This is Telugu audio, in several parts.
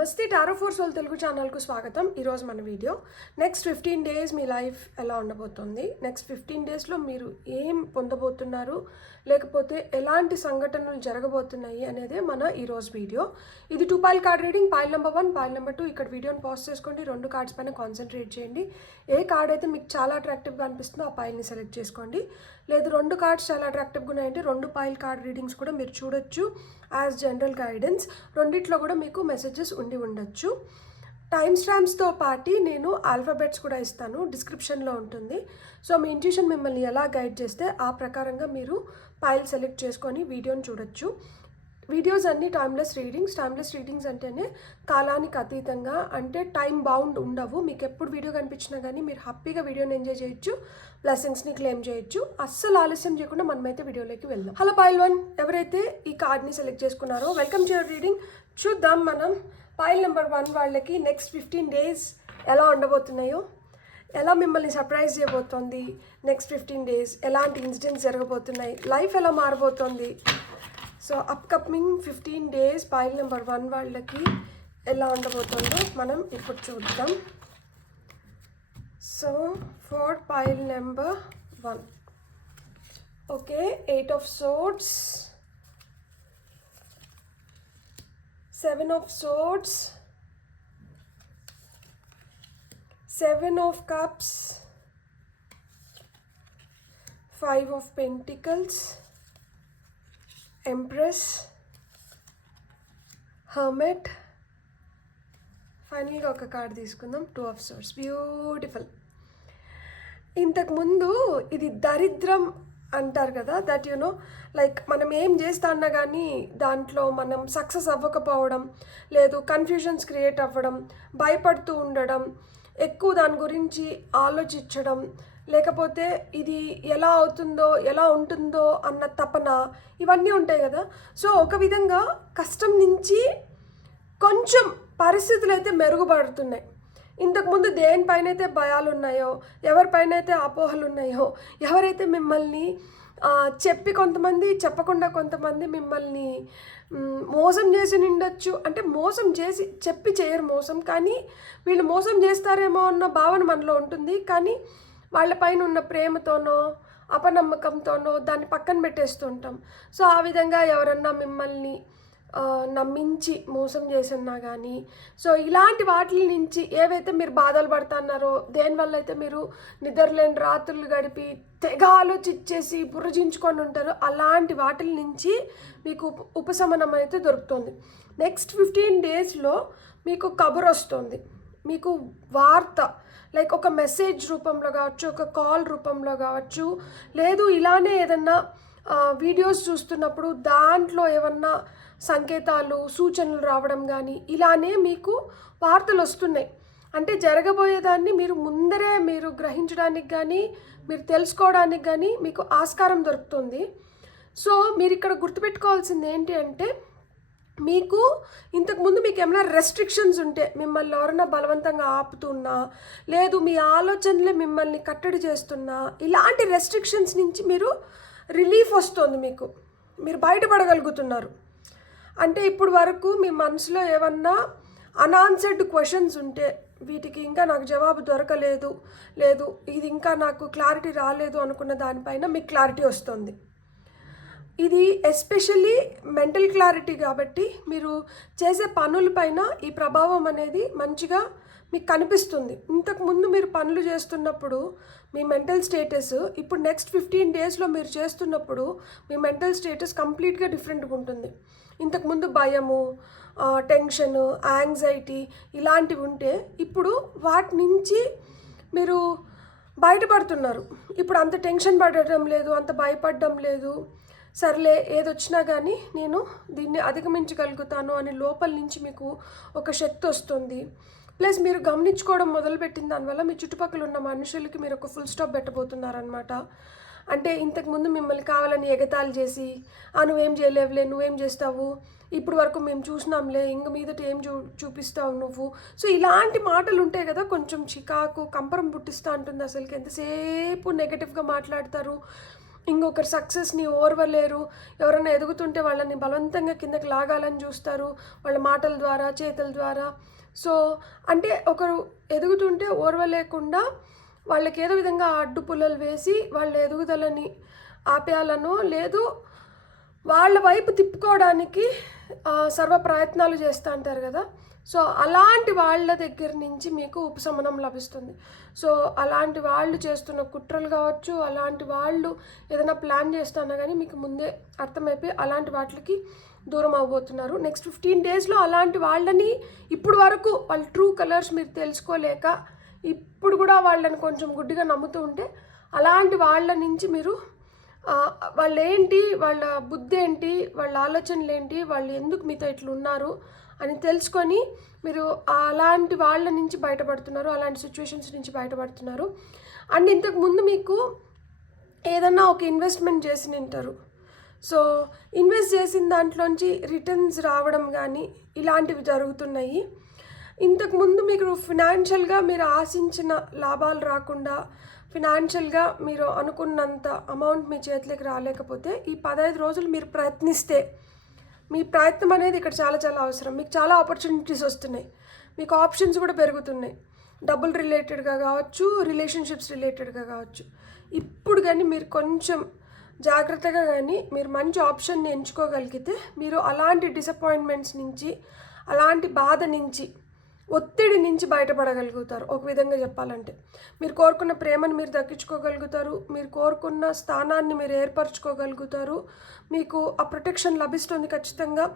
నమస్తే టారో ఫోర్ సోల్ తెలుగు ఛానల్కు స్వాగతం. ఈరోజు మన వీడియో నెక్స్ట్ 15 డేస్ మీ లైఫ్ ఎలా ఉండబోతుంది, నెక్స్ట్ 15 డేస్లో మీరు ఏం పొందబోతున్నారు, లేకపోతే ఎలాంటి సంఘటనలు జరగబోతున్నాయి అనేదే మన ఈరోజు వీడియో. ఇది 2 pile card reading. Pile number 1, pile number 2. ఇక్కడ వీడియోని పాజ్ చేసుకోండి, 2 కార్డ్స్ పైన కాన్సన్ట్రేట్ చేయండి. ఏ కార్డ్ అయితే మీకు చాలా అట్రాక్టివ్గా అనిపిస్తుందో ఆ పైల్ని సెలెక్ట్ చేసుకోండి. లేదు 2 కార్డ్స్ చాలా అట్రాక్టివ్గా ఉన్నాయంటే 2 పైల్ కార్డ్ రీడింగ్స్ కూడా మీరు చూడొచ్చు యాజ్ జనరల్ గైడెన్స్. రెండిట్లో కూడా మీకు మెసేజెస్ ఉండి ఉండొచ్చు. టైమ్ స్టాంప్స్తో పాటు నేను ఆల్ఫాబెట్స్ కూడా ఇస్తాను, డిస్క్రిప్షన్లో ఉంటుంది. సో మీ ఇంట్యూషన్ మిమ్మల్ని ఎలా గైడ్ చేస్తే ఆ ప్రకారంగా మీరు పైల్ సెలెక్ట్ చేసుకొని వీడియోని చూడొచ్చు. వీడియోస్ అన్నీ టైమ్లెస్ రీడింగ్స్ అంటేనే కాలానికి అతీతంగా, అంటే టైం బౌండ్ ఉండవు. మీకు ఎప్పుడు వీడియో కనిపించినా కానీ మీరు హ్యాపీగా వీడియోని ఎంజాయ్ చేయొచ్చు, బ్లెస్సింగ్స్ని క్లెయిమ్ చేయొచ్చు. అస్సలు ఆలస్యం చేయకుండా మనమైతే వీడియోలోకి వెళ్దాం. హలో పైల్ 1, ఎవరైతే ఈ కార్డ్ని సెలెక్ట్ చేసుకున్నారో వెల్కమ్ టు యువర్ రీడింగ్. చూద్దాం మనం పైల్ నెంబర్ 1 వాళ్ళకి నెక్స్ట్ 15 డేస్ ఎలా ఉండబోతున్నాయో, ఎలా మిమ్మల్ని సర్ప్రైజ్ చేయబోతోంది, నెక్స్ట్ 15 డేస్ ఎలాంటి ఇన్సిడెంట్స్ జరగబోతున్నాయి, లైఫ్ ఎలా మారబోతోంది. So upcoming 15 days pile number 1 వాళ్ళకి ఎలా ఉండబోతుందో మనం ఇప్పుడు చూద్దాం. So for pile number 1, okay, 8 of Swords, 7 of Swords, 7 of Cups, 5 of Pentacles, Empress, Hermit. ఫైనల్గా ఒక కార్డ్ తీసుకుందాం, 2 of Swords. బ్యూటిఫుల్. ఇంతకుముందు ఇది దరిద్రం అంటారు కదా, దట్ లైక్ మనం ఏం చేస్తా అన్నా కానీ దాంట్లో మనం సక్సెస్ అవ్వకపోవడం, లేదు కన్ఫ్యూజన్స్ క్రియేట్ అవ్వడం, భయపడుతూ ఉండడం, ఎక్కువ దాని గురించి ఆలోచించడం, లేకపోతే ఇది ఎలా అవుతుందో ఎలా ఉంటుందో అన్న తపన, ఇవన్నీ ఉంటాయి కదా. సో ఒక విధంగా కష్టం నుంచి కొంచెం పరిస్థితులు అయితే మెరుగుపడుతున్నాయి. ఇంతకుముందు దేనిపైన అయితే భయాలు ఉన్నాయో, ఎవరిపైన అయితే అపోహలు ఉన్నాయో, ఎవరైతే మిమ్మల్ని చెప్పి కొంతమంది, చెప్పకుండా కొంతమంది మిమ్మల్ని మోసం చేసి నిండొచ్చు. అంటే మోసం చేసి చెప్పి చేయరు మోసం, కానీ వీళ్ళు మోసం చేస్తారేమో అన్న భావన మనలో ఉంటుంది. కానీ వాళ్ళపైన ఉన్న ప్రేమతోనో అపనమ్మకంతోనో దాన్ని పక్కన పెట్టేస్తుంటాం. సో ఆ విధంగా ఎవరన్నా మిమ్మల్ని నమ్మించి మోసం చేస్తున్నా కానీ, సో ఇలాంటి వాటి నుంచి ఏవైతే మీరు బాధలు పడుతున్నారో, దేనివల్ల అయితే మీరు నిద్రలేని రాత్రులు గడిపి తెగ ఆలోచించేసి బుర్రజించుకొని ఉంటారో, అలాంటి వాటి నుంచి మీకు ఉపశమనం అయితే దొరుకుతుంది. నెక్స్ట్ 15 డేస్లో మీకు కబురు వస్తుంది, మీకు వార్త, లైక్ ఒక మెసేజ్ రూపంలో కావచ్చు, ఒక కాల్ రూపంలో కావచ్చు, లేదు ఇలానే ఏదన్నా వీడియోస్ చూస్తున్నప్పుడు దాంట్లో ఏమన్నా సంకేతాలు, సూచనలు రావడం కానీ, ఇలానే మీకు వార్తలు వస్తున్నాయి. అంటే జరగబోయేదాన్ని మీరు ముందరే మీరు గ్రహించడానికి కానీ, మీరు తెలుసుకోవడానికి కానీ మీకు ఆస్కారం దొరుకుతుంది. సో మీరు ఇక్కడ గుర్తుపెట్టుకోవాల్సింది ఏంటి అంటే, మీకు ఇంతకుముందు మీకు ఏమైనా రెస్ట్రిక్షన్స్ ఉంటే, మిమ్మల్ని ఎవరైనా బలవంతంగా ఆపుతున్నా, లేదు మీ ఆలోచనలే మిమ్మల్ని కట్టడి చేస్తున్నా, ఇలాంటి రెస్ట్రిక్షన్స్ నుంచి మీరు రిలీఫ్ వస్తుంది, మీరు బయటపడగలుగుతున్నారు. అంటే ఇప్పుడు వరకు మీ మనసులో ఏమన్నా అన్ఆన్సర్డ్ క్వశ్చన్స్ ఉంటే, వీటికి ఇంకా నాకు జవాబు దొరకలేదు, లేదు ఇది ఇంకా నాకు క్లారిటీ రాలేదు అనుకున్న దానిపైన మీకు క్లారిటీ వస్తుంది. ఇది ఎస్పెషల్లీ మెంటల్ క్లారిటీ కాబట్టి మీరు చేసే పనులపైన ఈ ప్రభావం అనేది మంచిగా మీకు కనిపిస్తుంది. ఇంతకుముందు మీరు పనులు చేస్తున్నప్పుడు మీ మెంటల్ స్టేటస్, ఇప్పుడు నెక్స్ట్ 15 డేస్లో మీరు చేస్తున్నప్పుడు మీ మెంటల్ స్టేటస్ కంప్లీట్గా డిఫరెంట్గా ఉంటుంది. ఇంతకుముందు భయము, టెన్షను, యాంగ్జైటీ ఇలాంటివి ఉంటే ఇప్పుడు వాటి నుంచి మీరు బయటపడుతున్నారు. ఇప్పుడు అంత టెన్షన్ పడటం లేదు, అంత భయపడడం లేదు. సర్లే ఏదొచ్చినా కానీ నేను దీన్ని అధిగమించగలుగుతాను అని లోపల నుంచి మీకు ఒక శక్తి వస్తుంది. ప్లస్ మీరు గమనించుకోవడం మొదలుపెట్టిన దానివల్ల మీ చుట్టుపక్కల ఉన్న మనుషులకి మీరు ఒక ఫుల్ స్టాప్ పెట్టబోతున్నారనమాట. అంటే ఇంతకుముందు మిమ్మల్ని కావాలని ఎగతాళి చేసి, నువ్వేం చేయలేవులే, నువ్వేం చేస్తావు, ఇప్పుడు వరకు మేము చూసినాంలే, ఇంక మీదట ఏం చూపిస్తావు నువ్వు. సో ఇలాంటి మాటలు ఉంటాయి కదా, కొంచెం చికాకు, కంపరం పుట్టిస్తూ ఉంటుంది. అసలుకి ఎంతసేపు నెగటివ్గా మాట్లాడతారు, ఇంకొకరు సక్సెస్ని ఓర్వలేరు, ఎవరైనా ఎదుగుతుంటే వాళ్ళని బలవంతంగా కిందకి లాగాలని చూస్తారు వాళ్ళ మాటల ద్వారా, చేతుల ద్వారా. సో అంటే ఒకరు ఎదుగుతుంటే ఓర్వలేకుండా వాళ్ళకి ఏదో విధంగా అడ్డుపుల్లలు వేసి వాళ్ళ ఎదుగుదలని ఆపేయాలనో, లేదు వాళ్ళ వైపు తిప్పుకోవడానికి సర్వ ప్రయత్నాలు చేస్తూ అంటారు కదా. సో అలాంటి వాళ్ళ దగ్గర నుంచి మీకు ఉపశమనం లభిస్తుంది. సో అలాంటి వాళ్ళు చేస్తున్న కుట్రలు కావచ్చు, అలాంటి వాళ్ళు ఏదైనా ప్లాన్ చేస్తున్నా కానీ మీకు ముందే అర్థమైపోయి అలాంటి వాటికి దూరం అవబోతున్నారు. నెక్స్ట్ 15 డేస్లో అలాంటి వాళ్ళని ఇప్పుడు వరకు వాళ్ళ ట్రూ కలర్స్ మీరు తెలుసుకోలేక ఇప్పుడు కూడా వాళ్ళని కొంచెం గుడ్డిగా నమ్ముతూ ఉంటే, అలాంటి వాళ్ళ నుంచి మీరు వాళ్ళు ఏంటి, వాళ్ళ బుద్ధి ఏంటి, వాళ్ళ ఆలోచనలు ఏంటి, వాళ్ళు ఎందుకు మీతో ఇట్లా ఉన్నారు అని తెలుసుకొని మీరు అలాంటి వాళ్ళ నుంచి బయటపడుతున్నారు, అలాంటి సిచ్యువేషన్స్ నుంచి బయటపడుతున్నారు. అండ్ ఇంతకుముందు మీకు ఏదన్నా ఒక ఇన్వెస్ట్మెంట్ చేసి ఉంటారు. సో ఇన్వెస్ట్ చేసిన దాంట్లోంచి రిటర్న్స్ రావడం కానీ ఇలాంటివి జరుగుతున్నాయి. ఇంతకుముందు మీకు ఫినాన్షియల్గా మీరు ఆశించిన లాభాలు రాకుండా, ఫినాన్షియల్గా మీరు అనుకున్నంత అమౌంట్ మీ చేతిలోకి రాలేకపోతే ఈ 15 రోజులు మీరు ప్రయత్నిస్తే, మీ ప్రయత్నం అనేది ఇక్కడ చాలా చాలా అవసరం. మీకు చాలా ఆపర్చునిటీస్ వస్తున్నాయి, మీకు ఆప్షన్స్ కూడా పెరుగుతున్నాయి, డబ్బులు రిలేటెడ్గా కావచ్చు, రిలేషన్షిప్స్ రిలేటెడ్గా కావచ్చు. ఇప్పుడు కానీ మీరు కొంచెం జాగ్రత్తగా కానీ మీరు మంచి ఆప్షన్ని ఎంచుకోగలిగితే మీరు అలాంటి డిసప్పాయింట్మెంట్స్ నుంచి, అలాంటి బాధ నుంచి, ఒత్తిడి నుంచి బయటపడగలుగుతారు. ఒక విధంగా చెప్పాలంటే మీరు కోరుకున్న ప్రేమను మీరు దక్కించుకోగలుగుతారు, మీరు కోరుకున్న స్థానాన్ని మీరు ఏర్పరచుకోగలుగుతారు, మీకు ఆ ప్రొటెక్షన్ లభిస్తుంది ఖచ్చితంగా.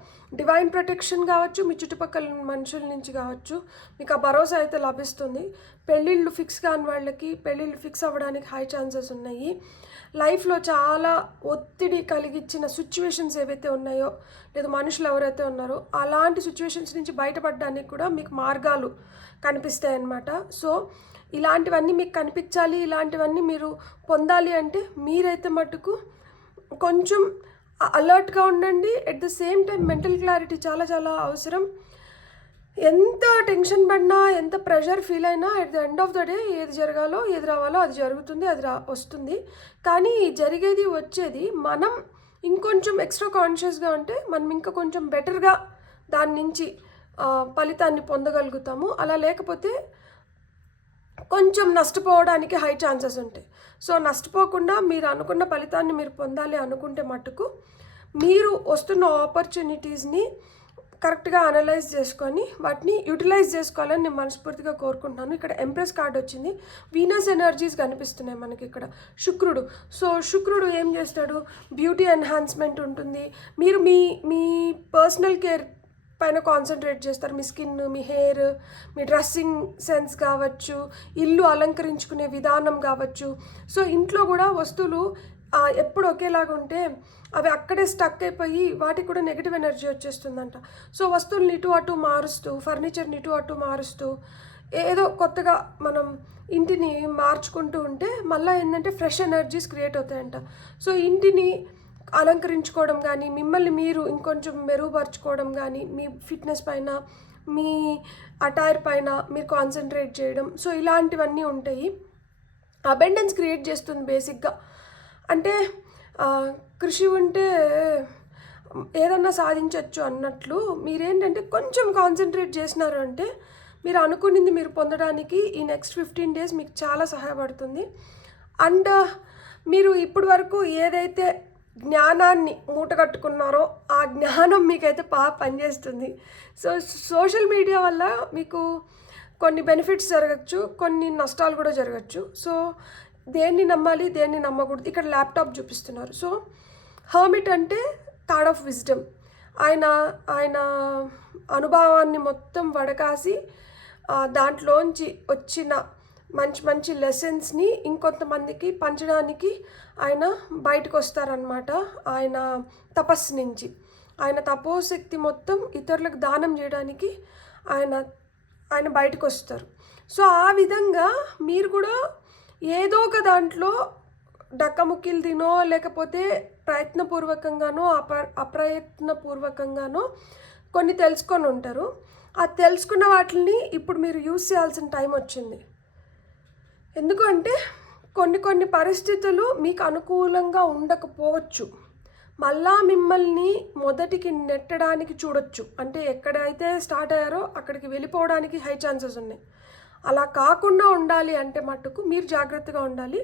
డివైన్ ప్రొటెక్షన్ కావచ్చు, మీ చుట్టుపక్కల మనుషుల నుంచి కావచ్చు, మీకు ఆ భరోసా అయితే లభిస్తుంది. పెళ్ళిళ్ళు ఫిక్స్ కాని వాళ్ళకి పెళ్ళిళ్ళు ఫిక్స్ అవ్వడానికి హై ఛాన్సెస్ ఉన్నాయి. లైఫ్లో చాలా ఒత్తిడి కలిగించిన సిచ్యువేషన్స్ ఏవైతే ఉన్నాయో, లేదా మనుషులు ఎవరైతే ఉన్నారో అలాంటి సిచ్యువేషన్స్ నుంచి బయటపడడానికి కూడా మీకు మార్గాలు కనిపిస్తాయి అన్నమాట. సో ఇలాంటివన్నీ మీకు కనిపించాలి, ఇలాంటివన్నీ మీరు పొందాలి అంటే మీరైతే మటుకు కొంచెం అలర్ట్గా ఉండండి. At the same time mental clarity చాలా చాలా అవసరం. ఎంత టెన్షన్ పడినా, ఎంత ప్రెషర్ ఫీల్ అయినా, at the end of the day ఏది జరగాలో, ఏది రావాలో అది జరుగుతుంది, అది వస్తుంది. కానీ జరిగేది వచ్చేది మనం ఇంకొంచెం ఎక్స్ట్రా కాన్షియస్గా ఉంటే మనం ఇంకా కొంచెం బెటర్గా దాని నుంచి ఫలితాన్ని పొందగలుగుతాము. అలా లేకపోతే కొంచెం నష్టపోవడానికి హై ఛాన్సెస్ ఉంటాయి. సో నష్టపోకుండా మీరు అనుకున్న ఫలితాన్ని మీరు పొందాలి అనుకుంటే మటుకు మీరు వస్తున్న ఆపర్చునిటీస్ని కరెక్ట్గా అనలైజ్ చేసుకొని వాటిని యూటిలైజ్ చేసుకోవాలని నేను మనస్ఫూర్తిగా కోరుకుంటున్నాను. ఇక్కడ ఎంప్రెస్ కార్డ్ వచ్చింది, వీనస్ ఎనర్జీస్ కనిపిస్తున్నాయి మనకి ఇక్కడ. శుక్రుడు, సో శుక్రుడు ఏం చేస్తాడు, బ్యూటీ ఎన్హాన్స్మెంట్ ఉంటుంది. మీరు మీ మీ పర్సనల్ కేర్ పైన కాన్సన్ట్రేట్ చేస్తారు. మీ స్కిన్, మీ హెయిర్, మీ డ్రెస్సింగ్ సెన్స్ కావచ్చు, ఇల్లు అలంకరించుకునే విధానం కావచ్చు. సో ఇంట్లో కూడా వస్తువులు ఎప్పుడు ఒకేలాగా ఉంటే అవి అక్కడే స్టక్ అయిపోయి వాటికి కూడా నెగిటివ్ ఎనర్జీ వచ్చేస్తుందంట. సో వస్తువులను ఇటు అటు మారుస్తూ, ఫర్నిచర్ని ఇటు అటు మారుస్తూ ఏదో కొత్తగా మనం ఇంటిని మార్చుకుంటూ ఉంటే మళ్ళీ ఏంటంటే ఫ్రెష్ ఎనర్జీస్ క్రియేట్ అవుతాయంట. సో ఇంటిని అలంకరించుకోవడం కానీ, మిమ్మల్ని మీరు ఇంకొంచెం మెరుగుపరచుకోవడం కానీ, మీ ఫిట్నెస్ పైన, మీ అటైర్ పైన మీరు కాన్సన్ట్రేట్ చేయడం, సో ఇలాంటివన్నీ ఉంటాయి. అబెండెన్స్ క్రియేట్ చేస్తుంది బేసిక్గా. అంటే కృషి ఉంటే ఏదన్నా సాధించవచ్చు అన్నట్లు మీరేంటంటే కొంచెం కాన్సన్ట్రేట్ చేసినారు అంటే మీరు అనుకున్నది మీరు పొందడానికి ఈ నెక్స్ట్ 15 డేస్ మీకు చాలా సహాయపడుతుంది. అండ్ మీరు ఇప్పటి వరకు ఏదైతే జ్ఞానాన్ని మూటగట్టుకున్నారో ఆ జ్ఞానం మీకైతే బాగా పనిచేస్తుంది. సో సోషల్ మీడియా వల్ల మీకు కొన్ని బెనిఫిట్స్ జరగచ్చు, కొన్ని నష్టాలు కూడా జరగచ్చు. సో దేన్ని నమ్మాలి, దేన్ని నమ్మకూడదు. ఇక్కడ ల్యాప్టాప్ చూపిస్తున్నారు. సో హర్మిట్ అంటే థర్డ్ ఆఫ్ విజ్డమ్. ఆయన అనుభవాన్ని మొత్తం వడకాసి దాంట్లోంచి వచ్చిన మంచి మంచి లెసన్స్ని ఇంకొంతమందికి పంచడానికి ఆయన బయటకు వస్తారనమాట. ఆయన తపస్సు నుంచి, ఆయన తపోశక్తి మొత్తం ఇతరులకు దానం చేయడానికి ఆయన బయటకు వస్తారు. సో ఆ విధంగా మీరు కూడా ఏదో ఒక దాంట్లో డక్కముక్కిలు తినో, లేకపోతే ప్రయత్నపూర్వకంగానో అప్రయత్నపూర్వకంగానో కొన్ని తెలుసుకొని ఉంటారు. ఆ తెలుసుకున్న వాటిని ఇప్పుడు మీరు యూజ్ చేయాల్సిన టైం వచ్చింది. ఎందుకంటే కొన్ని పరిస్థితులు మీకు అనుకూలంగా ఉండకపోవచ్చు. మళ్ళా మిమ్మల్ని మొదటికి నెట్టడానికి చూడొచ్చు. అంటే ఎక్కడైతే స్టార్ట్ అయ్యారో అక్కడికి వెళ్ళిపోవడానికి హై ఛాన్సెస్ ఉన్నాయి. అలా కాకుండా ఉండాలి అంటే మట్టుకు మీరు జాగ్రత్తగా ఉండాలి.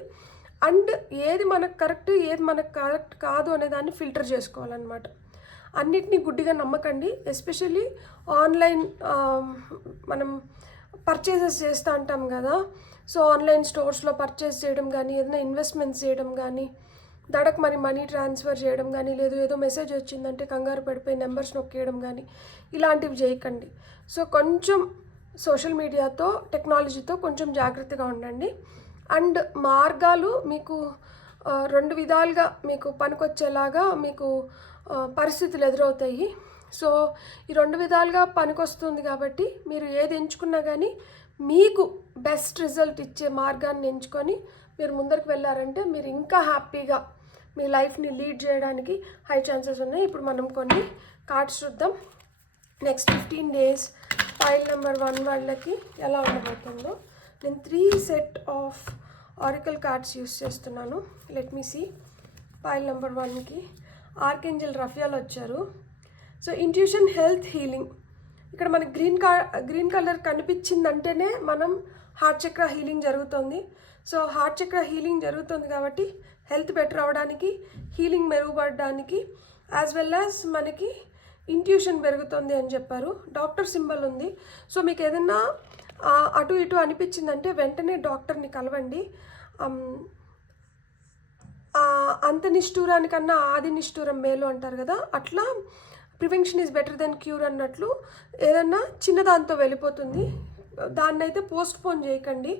అండ్ ఏది మనకు కరెక్ట్, ఏది మనకు కరెక్ట్ కాదు అనే దాన్ని ఫిల్టర్ చేసుకోవాలన్నమాట. అన్నిటినీ గుడ్డిగా నమ్మకండి. ఎస్పెషల్లీ ఆన్లైన్ మనం పర్చేసెస్ చేస్తూ ఉంటాం కదా. సో ఆన్లైన్ స్టోర్స్లో పర్చేస్ చేయడం కానీ, ఏదైనా ఇన్వెస్ట్మెంట్స్ చేయడం కానీ, దడక్ మనీ ట్రాన్స్ఫర్ చేయడం కానీ, లేదు ఏదో మెసేజ్ వచ్చిందంటే కంగారు పడిపోయి నెంబర్స్ నొక్కేయడం కానీ, ఇలాంటివి చేయకండి. సో కొంచెం సోషల్ మీడియాతో, టెక్నాలజీతో కొంచెం జాగ్రత్తగా ఉండండి. అండ్ మార్గాలు మీకు 2 విధాలుగా మీకు పనికొచ్చేలాగా మీకు పరిస్థితులు ఎదురవుతాయి. సో ఈ 2 విధాలుగా పనికొస్తుంది కాబట్టి మీరు ఏది ఎంచుకున్నా కానీ మీకు బెస్ట్ రిజల్ట్ ఇచ్చే మార్గాన్ని ఎంచుకొని మీరు ముందరికి వెళ్ళారంటే మీరు ఇంకా హ్యాపీగా మీ లైఫ్ని లీడ్ చేయడానికి హై ఛాన్సెస్ ఉన్నాయి. ఇప్పుడు మనం కొన్ని కార్డ్స్ చూద్దాం. నెక్స్ట్ 15 days ఫైల్ నెంబర్ 1 వాళ్ళకి ఎలా ఉండబోతుందో. నేను 3 set of oracle cards use చేస్తున్నాను. Let me see. File number 1కి ఆర్కేంజల్ రఫియాల్ వచ్చారు. So intuition, health, healing. ఇక్కడ మనకి గ్రీన్ కలర్ కనిపించిందంటేనే మనం హార్ట్ చక్ర హీలింగ్ జరుగుతుంది. సో హార్ట్ చక్ర హీలింగ్ జరుగుతుంది కాబట్టి హెల్త్ బెటర్ అవ్వడానికి, హీలింగ్ మెరుగుపడడానికి, యాజ్ వెల్ యాజ్ మనకి ఇంట్యూషన్ పెరుగుతుంది అని చెప్పారు. డాక్టర్ సింబల్ ఉంది. సో మీకు ఏదైనా అటు ఇటు అనిపించిందంటే వెంటనే డాక్టర్ని కలవండి. అంత నిష్ఠూరానికన్నా ఆది నిష్ఠూరం మేలు అంటారు కదా, అట్లా prevention is better than cure అన్నట్లు ఏదన్నా చిన్నదాంతో వెళ్ళిపోతుంది. దాన్ని అయితే పోస్ట్పోన్ చేయకండి.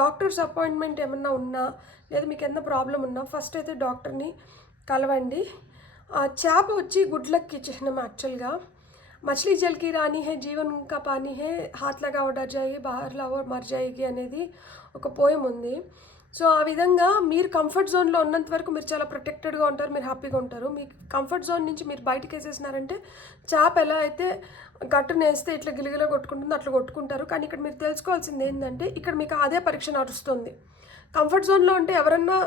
డాక్టర్స్ అపాయింట్మెంట్ ఏమన్నా ఉన్నా, లేదా మీకు ఏదైనా ప్రాబ్లం ఉన్నా ఫస్ట్ అయితే డాక్టర్ని కలవండి. చేప వచ్చి గుడ్ లక్కి చిహ్నం యాక్చువల్గా. మछली जल की रानी है, జీవన్ का పానీ హే, హాత్ లగా ఉడా జాయి, బాహర్ లావో మర్ జాయిగి అనేది ఒక పోయం ఉంది. సో ఆ విధంగా మీరు కంఫర్ట్ జోన్లో ఉన్నంత వరకు మీరు చాలా ప్రొటెక్టెడ్గా ఉంటారు, మీరు హ్యాపీగా ఉంటారు. మీ కంఫర్ట్ జోన్ నుంచి మీరు బయటకు వేసేసినారంటే చేప ఎలా అయితే గట్టును వేస్తే ఇట్లా గిలిగిలో కొట్టుకుంటుందో అట్లా కొట్టుకుంటారు. కానీ ఇక్కడ మీరు తెలుసుకోవాల్సింది ఏంటంటే ఇక్కడ మీకు అదే పరీక్ష నడుస్తుంది. కంఫర్ట్ జోన్లో ఉంటే ఎవరన్నా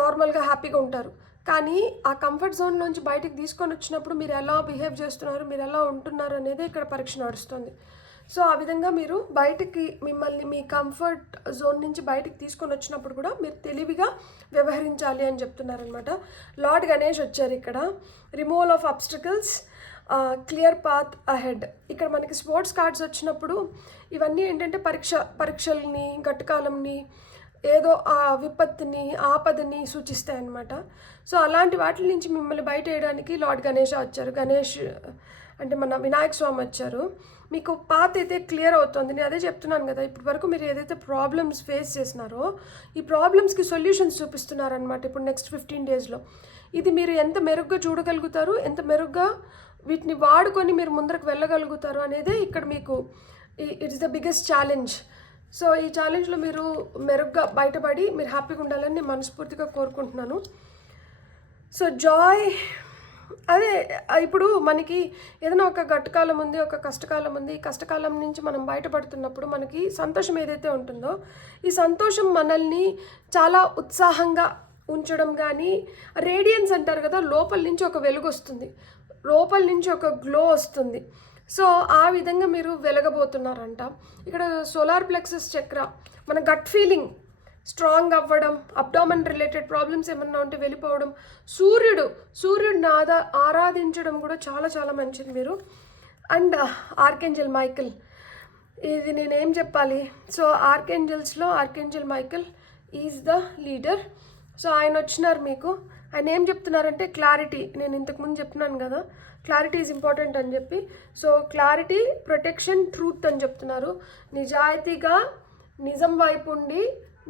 నార్మల్గా హ్యాపీగా ఉంటారు, కానీ ఆ కంఫర్ట్ జోన్లోంచి బయటకు తీసుకొని వచ్చినప్పుడు మీరు ఎలా బిహేవ్ చేస్తున్నారు, మీరు ఎలా ఉంటున్నారు అనేది ఇక్కడ పరీక్ష నడుస్తుంది. సో ఆ విధంగా మీరు బయటికి మిమ్మల్ని మీ కంఫర్ట్ జోన్ నుంచి బయటికి తీసుకొని వచ్చినప్పుడు కూడా మీరు తెలివిగా వ్యవహరించాలి అని చెప్తున్నారనమాట. లార్డ్ గణేష్ వచ్చారు ఇక్కడ. Removal of obstacles, clear path ahead. ఇక్కడ మనకి స్పోర్ట్స్ కార్డ్స్ వచ్చినప్పుడు ఇవన్నీ ఏంటంటే పరీక్షల్ని, గట్టుకాలంని, ఏదో ఆ విపత్తుని, ఆపదని సూచిస్తాయన్నమాట. సో అలాంటి వాటి నుంచి మిమ్మల్ని బయట వేయడానికి లార్డ్ గణేష వచ్చారు. గణేష్ అంటే మన వినాయక స్వామి వచ్చారు. మీకు పాత్ అయితే క్లియర్ అవుతుంది. నేను అదే చెప్తున్నాను కదా, ఇప్పటి వరకు మీరు ఏదైతే ప్రాబ్లమ్స్ ఫేస్ చేసినారో ఈ ప్రాబ్లమ్స్కి సొల్యూషన్స్ చూపిస్తున్నారనమాట ఇప్పుడు నెక్స్ట్ 15 daysలో. ఇది మీరు ఎంత మెరుగ్గా చూడగలుగుతారు, ఎంత మెరుగ్గా వీటిని వాడుకొని మీరు ముందరకు వెళ్ళగలుగుతారు అనేదే ఇక్కడ మీకు it's the biggest challenge. So ఈ ఛాలెంజ్లో మీరు మెరుగ్గా బయటపడి మీరు హ్యాపీగా ఉండాలని నేను మనస్ఫూర్తిగా కోరుకుంటున్నాను. సో జాయ్, అదే ఇప్పుడు మనకి ఏదైనా ఒక గట్టుకాలం ఉంది, ఒక కష్టకాలం ఉంది. ఈ కష్టకాలం నుంచి మనం బయటపడుతున్నప్పుడు మనకి సంతోషం ఏదైతే ఉంటుందో ఈ సంతోషం మనల్ని చాలా ఉత్సాహంగా ఉంచడం కానీ, రేడియన్స్ అంటారు కదా, లోపల నుంచి ఒక వెలుగు వస్తుంది, లోపల నుంచి ఒక గ్లో వస్తుంది. సో ఆ విధంగా మీరు వెలగబోతున్నారంట. ఇక్కడ సోలార్ ప్లెక్సస్ చక్ర మన గట్ ఫీలింగ్ స్ట్రాంగ్ అవ్వడం, అబ్డామన్ రిలేటెడ్ ప్రాబ్లమ్స్ ఏమన్నా ఉంటే వెళ్ళిపోవడం, సూర్యుడిని ఆరాధించడం కూడా చాలా చాలా మంచిది మీరు. అండ్ ఆర్కేంజల్ మైకిల్, ఇది నేనేం చెప్పాలి. సో ఆర్కేంజల్స్లో archangel Michael is the leader. So ఆయన వచ్చినారు మీకు. ఆయన ఏం చెప్తున్నారంటే క్లారిటీ. నేను ఇంతకుముందు చెప్తున్నాను కదా, క్లారిటీ ఈజ్ ఇంపార్టెంట్ అని చెప్పి. సో క్లారిటీ, ప్రొటెక్షన్, ట్రూత్ అని చెప్తున్నారు. నిజాయితీగా నిజం వైపు ఉండి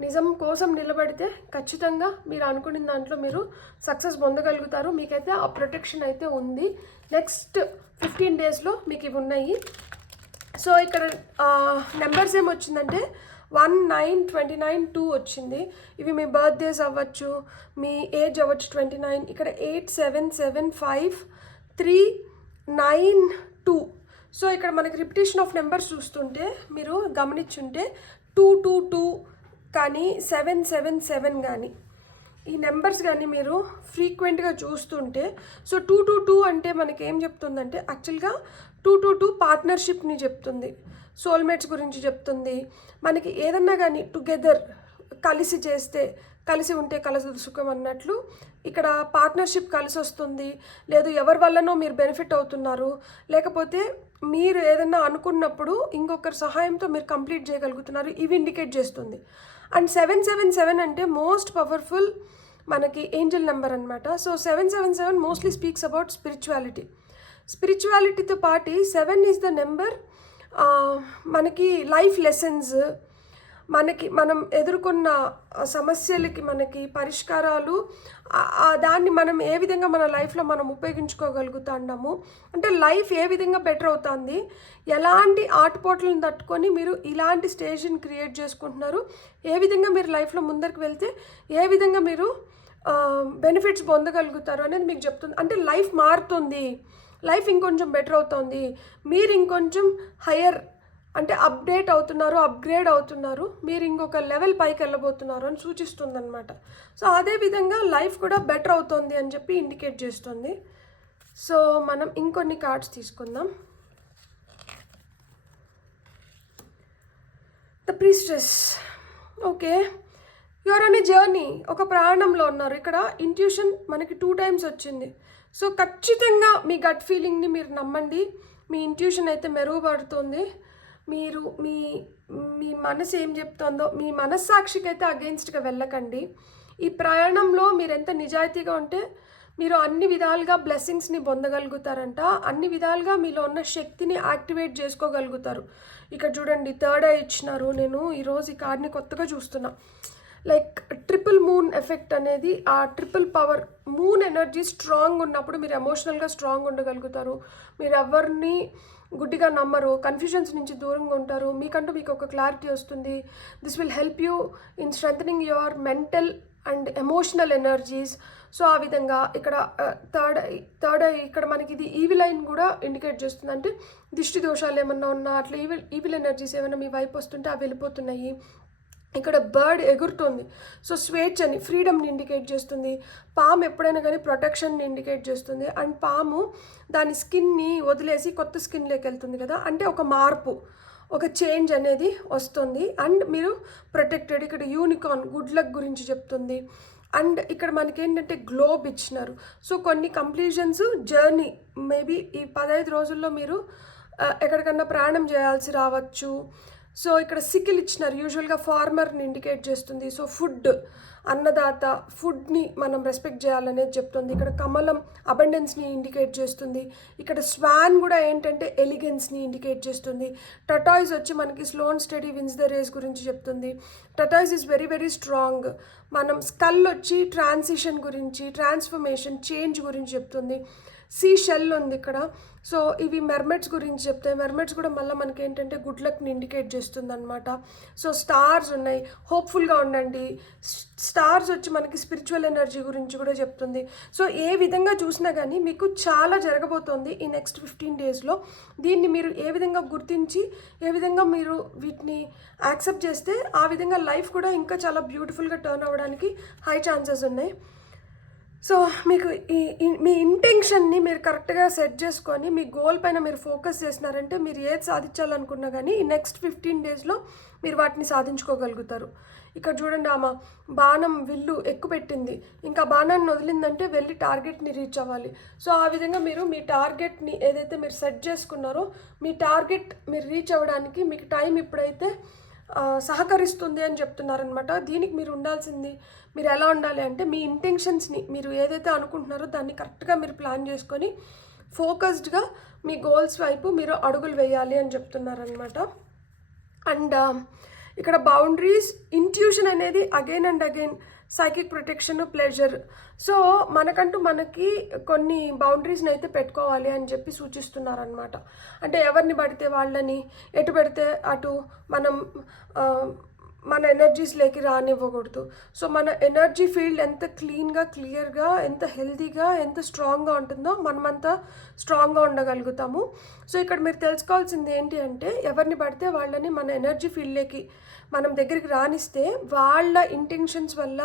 నిజం కోసం నిలబడితే ఖచ్చితంగా మీరు అనుకున్న దాంట్లో మీరు సక్సెస్ పొందగలుగుతారు. మీకైతే ఆ ప్రొటెక్షన్ అయితే ఉంది. నెక్స్ట్ 15 daysలో మీకు ఇవి ఉన్నాయి. సో ఇక్కడ నెంబర్స్ ఏమొచ్చిందంటే 1, 9, 29, 2 వచ్చింది. ఇవి మీ బర్త్డేస్ అవ్వచ్చు, మీ ఏజ్ అవ్వచ్చు 29. ఇక్కడ 8, 7, 7, 5, 3, 9, 2. సో ఇక్కడ మనకి రిపిటేషన్ ఆఫ్ నెంబర్స్ చూస్తుంటే మీరు గమనించుంటే 2, 2, 2, కానీ 777 కానీ ఈ నెంబర్స్ కానీ మీరు ఫ్రీక్వెంట్గా చూస్తుంటే, సో 222 అంటే మనకి ఏం చెప్తుందంటే యాక్చువల్గా 222 పార్ట్నర్షిప్ని చెప్తుంది, సోల్మేట్స్ గురించి చెప్తుంది. మనకి ఏదన్నా కానీ టుగెదర్ కలిసి చేస్తే, కలిసి ఉంటే కలసి సుఖం అన్నట్లు ఇక్కడ పార్ట్నర్షిప్ కలిసి వస్తుంది. లేదు ఎవరి వల్లనో మీరు బెనిఫిట్ అవుతున్నారు, లేకపోతే మీరు ఏదన్నా అనుకున్నప్పుడు ఇంకొకరి సహాయంతో మీరు కంప్లీట్ చేయగలుగుతున్నారు, ఇవి ఇండికేట్ చేస్తుంది. అండ్ 777 అంటే మోస్ట్ పవర్ఫుల్ మనకి ఏంజల్ నెంబర్ అనమాట. సో 777 మోస్ట్లీ స్పీక్స్ అబౌట్ స్పిరిచువాలిటీతో పాటు 7 ఈజ్ ద నెంబర్ మనకి లైఫ్ లెసన్స్, మనం ఎదుర్కొన్న సమస్యలకి మనకి పరిష్కారాలు, దాన్ని మనం ఏ విధంగా మన లైఫ్లో మనం ఉపయోగించుకోగలుగుతున్నాము, అంటే లైఫ్ ఏ విధంగా బెటర్ అవుతుంది, ఎలాంటి ఆటుపోట్లను తట్టుకొని మీరు ఇలాంటి స్టేజ్ని క్రియేట్ చేసుకుంటున్నారు, ఏ విధంగా మీరు లైఫ్లో ముందరికి వెళ్తే ఏ విధంగా మీరు బెనిఫిట్స్ పొందగలుగుతారు అనేది మీకు చెప్తుంది. అంటే లైఫ్ మారుతుంది, లైఫ్ ఇంకొంచెం బెటర్ అవుతుంది, మీరు ఇంకొంచెం హయ్యర్ అంటే అప్గ్రేడ్ అవుతున్నారు, మీరు ఇంకొక లెవెల్ పైకి వెళ్ళబోతున్నారు అని సూచిస్తుంది అనమాట. సో అదేవిధంగా లైఫ్ కూడా బెటర్ అవుతుంది అని చెప్పి ఇండికేట్ చేస్తుంది. సో మనం ఇంకొన్ని కార్డ్స్ తీసుకుందాం. The priestess. Okay, your on a journey, ఒక ప్రయాణంలో ఉన్నారు. ఇక్కడ ఇంట్యూషన్ మనకి 2 times వచ్చింది. సో ఖచ్చితంగా మీ గట్ ఫీలింగ్ని మీరు నమ్మండి, మీ ఇంట్యూషన్ అయితే మెరుగుపడుతుంది. మీరు మీ మనసు ఏం చెప్తుందో, మీ మనస్సాక్షికి అయితే అగెయిన్స్ట్గా వెళ్ళకండి. ఈ ప్రయాణంలో మీరు ఎంత నిజాయితీగా ఉంటే మీరు అన్ని విధాలుగా బ్లెస్సింగ్స్ని పొందగలుగుతారంట, అన్ని విధాలుగా మీలో ఉన్న శక్తిని యాక్టివేట్ చేసుకోగలుగుతారు. ఇక్కడ చూడండి 3rd ఐ ఇచ్చినారు. నేను ఈరోజు ఈ కార్డ్ని కొత్తగా చూస్తున్నా. లైక్ ట్రిపుల్ మూన్ ఎఫెక్ట్ అనేది, ఆ triple power moon energy strong ఉన్నప్పుడు మీరు ఎమోషనల్గా స్ట్రాంగ్ ఉండగలుగుతారు, మీరు ఎవరిని గుడ్డిగా నమ్మరు, కన్ఫ్యూజన్స్ నుంచి దూరంగా ఉంటారు, మీకంటూ మీకు ఒక క్లారిటీ వస్తుంది. This will help you in strengthening your mental and emotional energies. So ఆ విధంగా ఇక్కడ థర్డ్ ఐ ఇక్కడ మనకి ఇది ఈవిల్ ఐన్ కూడా ఇండికేట్ చేస్తుంది. అంటే దిష్టి దోషాలు ఏమన్నా ఉన్నా, అట్లా ఈవిల్ ఎనర్జీస్ ఏమైనా మీ వైపు వస్తుంటే అవి వెళ్ళిపోతున్నాయి. ఇక్కడ బర్డ్ ఎగురుతుంది, సో స్వేచ్ఛని, ఫ్రీడమ్ని ఇండికేట్ చేస్తుంది. పాము ఎప్పుడైనా కానీ ప్రొటెక్షన్ని ఇండికేట్ చేస్తుంది. అండ్ పాము దాని స్కిన్ని వదిలేసి కొత్త స్కిన్లోకి వెళ్తుంది కదా, అంటే ఒక మార్పు, ఒక చేంజ్ అనేది వస్తుంది. అండ్ మీరు ప్రొటెక్టెడ్. ఇక్కడ యూనికార్న్, గుడ్ లక్ గురించి చెప్తుంది. అండ్ ఇక్కడ మనకి ఏంటంటే గ్లోబ్ ఇచ్చినారు. సో కొన్ని కంప్లీషన్స్, జర్నీ, మేబీ ఈ 15 రోజుల్లో మీరు ఎక్కడికన్నా ప్రయాణం చేయాల్సి రావచ్చు. సో ఇక్కడ సికిల్ ఇచ్చినారు, యూజువల్గా ఫార్మర్ని ఇండికేట్ చేస్తుంది. సో ఫుడ్, అన్నదాత, ఫుడ్ని మనం రెస్పెక్ట్ చేయాలనేది చెప్తుంది. ఇక్కడ కమలం అబండెన్స్ని ఇండికేట్ చేస్తుంది. ఇక్కడ స్వాన్ కూడా ఏంటంటే ఎలిగెన్స్ని ఇండికేట్ చేస్తుంది. టటాయిస్ వచ్చి మనకి slow and steady wins the race గురించి చెప్తుంది. Tortoise is very very strong. మనం స్కల్ వచ్చి ట్రాన్సిషన్ గురించి, ట్రాన్స్ఫర్మేషన్, చేంజ్ గురించి చెప్తుంది. సీ షెల్ ఉంది ఇక్కడ. సో ఇవి మెర్మెడ్స్ గురించి చెప్తాయి. మెర్మెడ్స్ కూడా మళ్ళీ మనకి ఏంటంటే గుడ్ లక్ని ఇండికేట్ చేస్తుంది అనమాట. సో స్టార్స్ ఉన్నాయి, హోప్ఫుల్గా ఉండండి. స్టార్స్ వచ్చి మనకి స్పిరిచువల్ ఎనర్జీ గురించి కూడా చెప్తుంది. సో ఏ విధంగా చూసినా కానీ మీకు చాలా జరగబోతోంది ఈ నెక్స్ట్ 15 daysలో. దీన్ని మీరు ఏ విధంగా గుర్తించి, ఏ విధంగా మీరు వీటిని యాక్సెప్ట్ చేస్తే ఆ విధంగా లైఫ్ కూడా ఇంకా చాలా బ్యూటిఫుల్గా టర్న్ అవ్వడానికి హై ఛాన్సెస్ ఉన్నాయి. సో మీకు మీ ఇంటెన్షన్ని మీరు కరెక్ట్గా సెట్ చేసుకొని మీ గోల్ పైన మీరు ఫోకస్ చేసినారంటే మీరు ఏది సాధించాలనుకున్నా కానీ ఈ నెక్స్ట్ 15 daysలో మీరు వాటిని సాధించుకోగలుగుతారు. ఇక్కడ చూడండి, ఆమె బాణం విల్లు ఎక్కుపెట్టింది, ఇంకా బాణాన్ని వదిలిందంటే వెళ్ళి టార్గెట్ని రీచ్ అవ్వాలి. సో ఆ విధంగా మీరు మీ టార్గెట్ని ఏదైతే మీరు సెట్ చేసుకున్నారో, మీ టార్గెట్ మీరు రీచ్ అవ్వడానికి మీకు టైం ఇప్పుడైతే సహకరిస్తుంది అని చెప్తున్నారనమాట. దీనికి మీరు ఉండాల్సింది, మీరు ఎలా ఉండాలి అంటే మీ ఇంటెన్షన్స్ని, మీరు ఏదైతే అనుకుంటున్నారో దాన్ని కరెక్ట్గా మీరు ప్లాన్ చేసుకొని ఫోకస్డ్గా మీ గోల్స్ వైపు మీరు అడుగులు వేయాలి అని చెప్తున్నారనమాట. అండ్ ఇక్కడ బౌండరీస్, ఇంట్యూషన్ అనేది again and again, psychic protection, pleasure. So మనకి కొన్ని బౌండరీస్ని అయితే పెట్టుకోవాలి అని చెప్పి సూచిస్తున్నారనమాట. అంటే ఎవరిని పడితే వాళ్ళని, ఎటు పెడితే అటు మనం మన ఎనర్జీస్లోకి రానివ్వకూడదు. సో మన ఎనర్జీ ఫీల్డ్ ఎంత క్లీన్గా, క్లియర్గా, ఎంత హెల్తీగా, ఎంత స్ట్రాంగ్గా ఉంటుందో మనమంతా స్ట్రాంగ్గా ఉండగలుగుతాము. సో ఇక్కడ మీరు తెలుసుకోవాల్సింది ఏంటి అంటే, ఎవరిని పడితే వాళ్ళని మన ఎనర్జీ ఫీల్డ్లోకి మనం దగ్గరికి రానిస్తే వాళ్ళ ఇంటెన్షన్స్ వల్ల,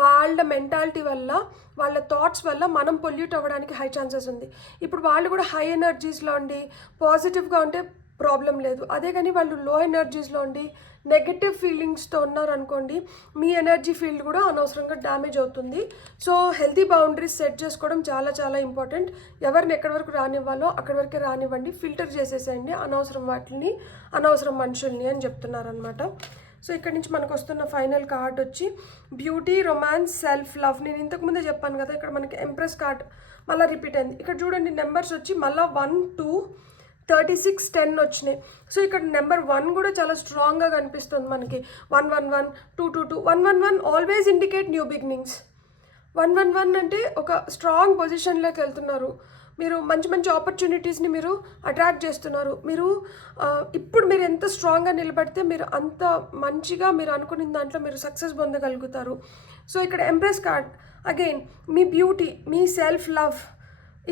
వాళ్ళ మెంటాలిటీ వల్ల, వాళ్ళ థాట్స్ వల్ల మనం పొల్యూట్ అవ్వడానికి హై ఛాన్సెస్ ఉంది. ఇప్పుడు వాళ్ళు కూడా హై ఎనర్జీస్లో ఉండి పాజిటివ్గా ఉంటే ప్రాబ్లం లేదు. అదే కానీ వాళ్ళు లో ఎనర్జీస్లో ఉండి నెగటివ్ ఫీలింగ్స్తో ఉన్నారనుకోండి, మీ ఎనర్జీ ఫీల్డ్ కూడా అనవసరంగా డ్యామేజ్ అవుతుంది. సో హెల్తీ బౌండరీస్ సెట్ చేసుకోవడం చాలా చాలా ఇంపార్టెంట్. ఎవరిని ఎక్కడి వరకు రానివ్వాలో అక్కడి వరకే రానివ్వండి, ఫిల్టర్ చేసేసేయండి అనవసరం వాటిని, అనవసరం మనుషుల్ని అని చెప్తున్నారనమాట. సో ఇక్కడ నుంచి మనకు వస్తున్న ఫైనల్ కార్డ్ వచ్చి బ్యూటీ, రొమాన్స్, సెల్ఫ్ లవ్. నేను ఇంతకుముందే చెప్పాను కదా, ఇక్కడ మనకి ఎంప్రెస్ కార్డ్ మళ్ళీ రిపీట్ అయింది. ఇక్కడ చూడండి నెంబర్స్ వచ్చి మళ్ళీ 1, 2, 36, 10 వచ్చినాయి. సో ఇక్కడ నెంబర్ 1 కూడా చాలా స్ట్రాంగ్గా కనిపిస్తుంది మనకి. 111, 222, 111 ఆల్వేస్ ఇండికేట్ న్యూ బిగినింగ్స్. 111 అంటే ఒక స్ట్రాంగ్ పొజిషన్లోకి వెళ్తున్నారు, మీరు మంచి మంచి ఆపర్చునిటీస్ని మీరు అట్రాక్ట్ చేస్తున్నారు. మీరు ఇప్పుడు మీరు ఎంత స్ట్రాంగ్గా నిలబడితే మీరు అంత మంచిగా మీరు అనుకున్న దాంట్లో మీరు సక్సెస్ పొందగలుగుతారు. సో ఇక్కడ ఎంప్రెస్ కార్డ్ అగైన్ మీ బ్యూటీ, మీ సెల్ఫ్ లవ్.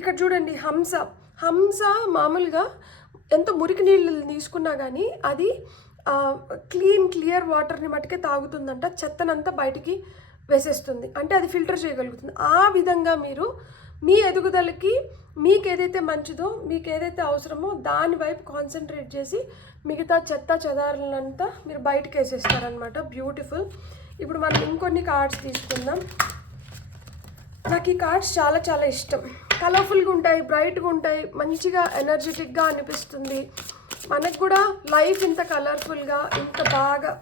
ఇక్కడ చూడండి హంస మామూలుగా ఎంత మురికి నీళ్ళు తీసుకున్నా కానీ అది క్లియర్ వాటర్ని మట్టుకే తాగుతుందంట, చెత్తనంతా బయటికి వేసేస్తుంది, అంటే అది ఫిల్టర్ చేయగలుగుతుంది. ఆ విధంగా మీరు మీ ఎదుగుదలకి మీకు ఏదైతే మంచిదో, మీకు ఏదైతే అవసరమో దాని వైపు కాన్సన్ట్రేట్ చేసి మిగతా చెత్త చెదారులంతా మీరు బయటకు వేసేస్తారనమాట. బ్యూటిఫుల్. ఇప్పుడు మనం ఇంకొన్ని కార్డ్స్ తీసుకుందాం. నాకు ఈ కార్డ్స్ చాలా చాలా ఇష్టం. కలర్ఫుల్గా ఉంటాయి, బ్రైట్గా ఉంటాయి, మంచిగా ఎనర్జెటిక్గా అనిపిస్తుంది. మనకు కూడా లైఫ్ ఇంత కలర్ఫుల్గా ఇంత బాగా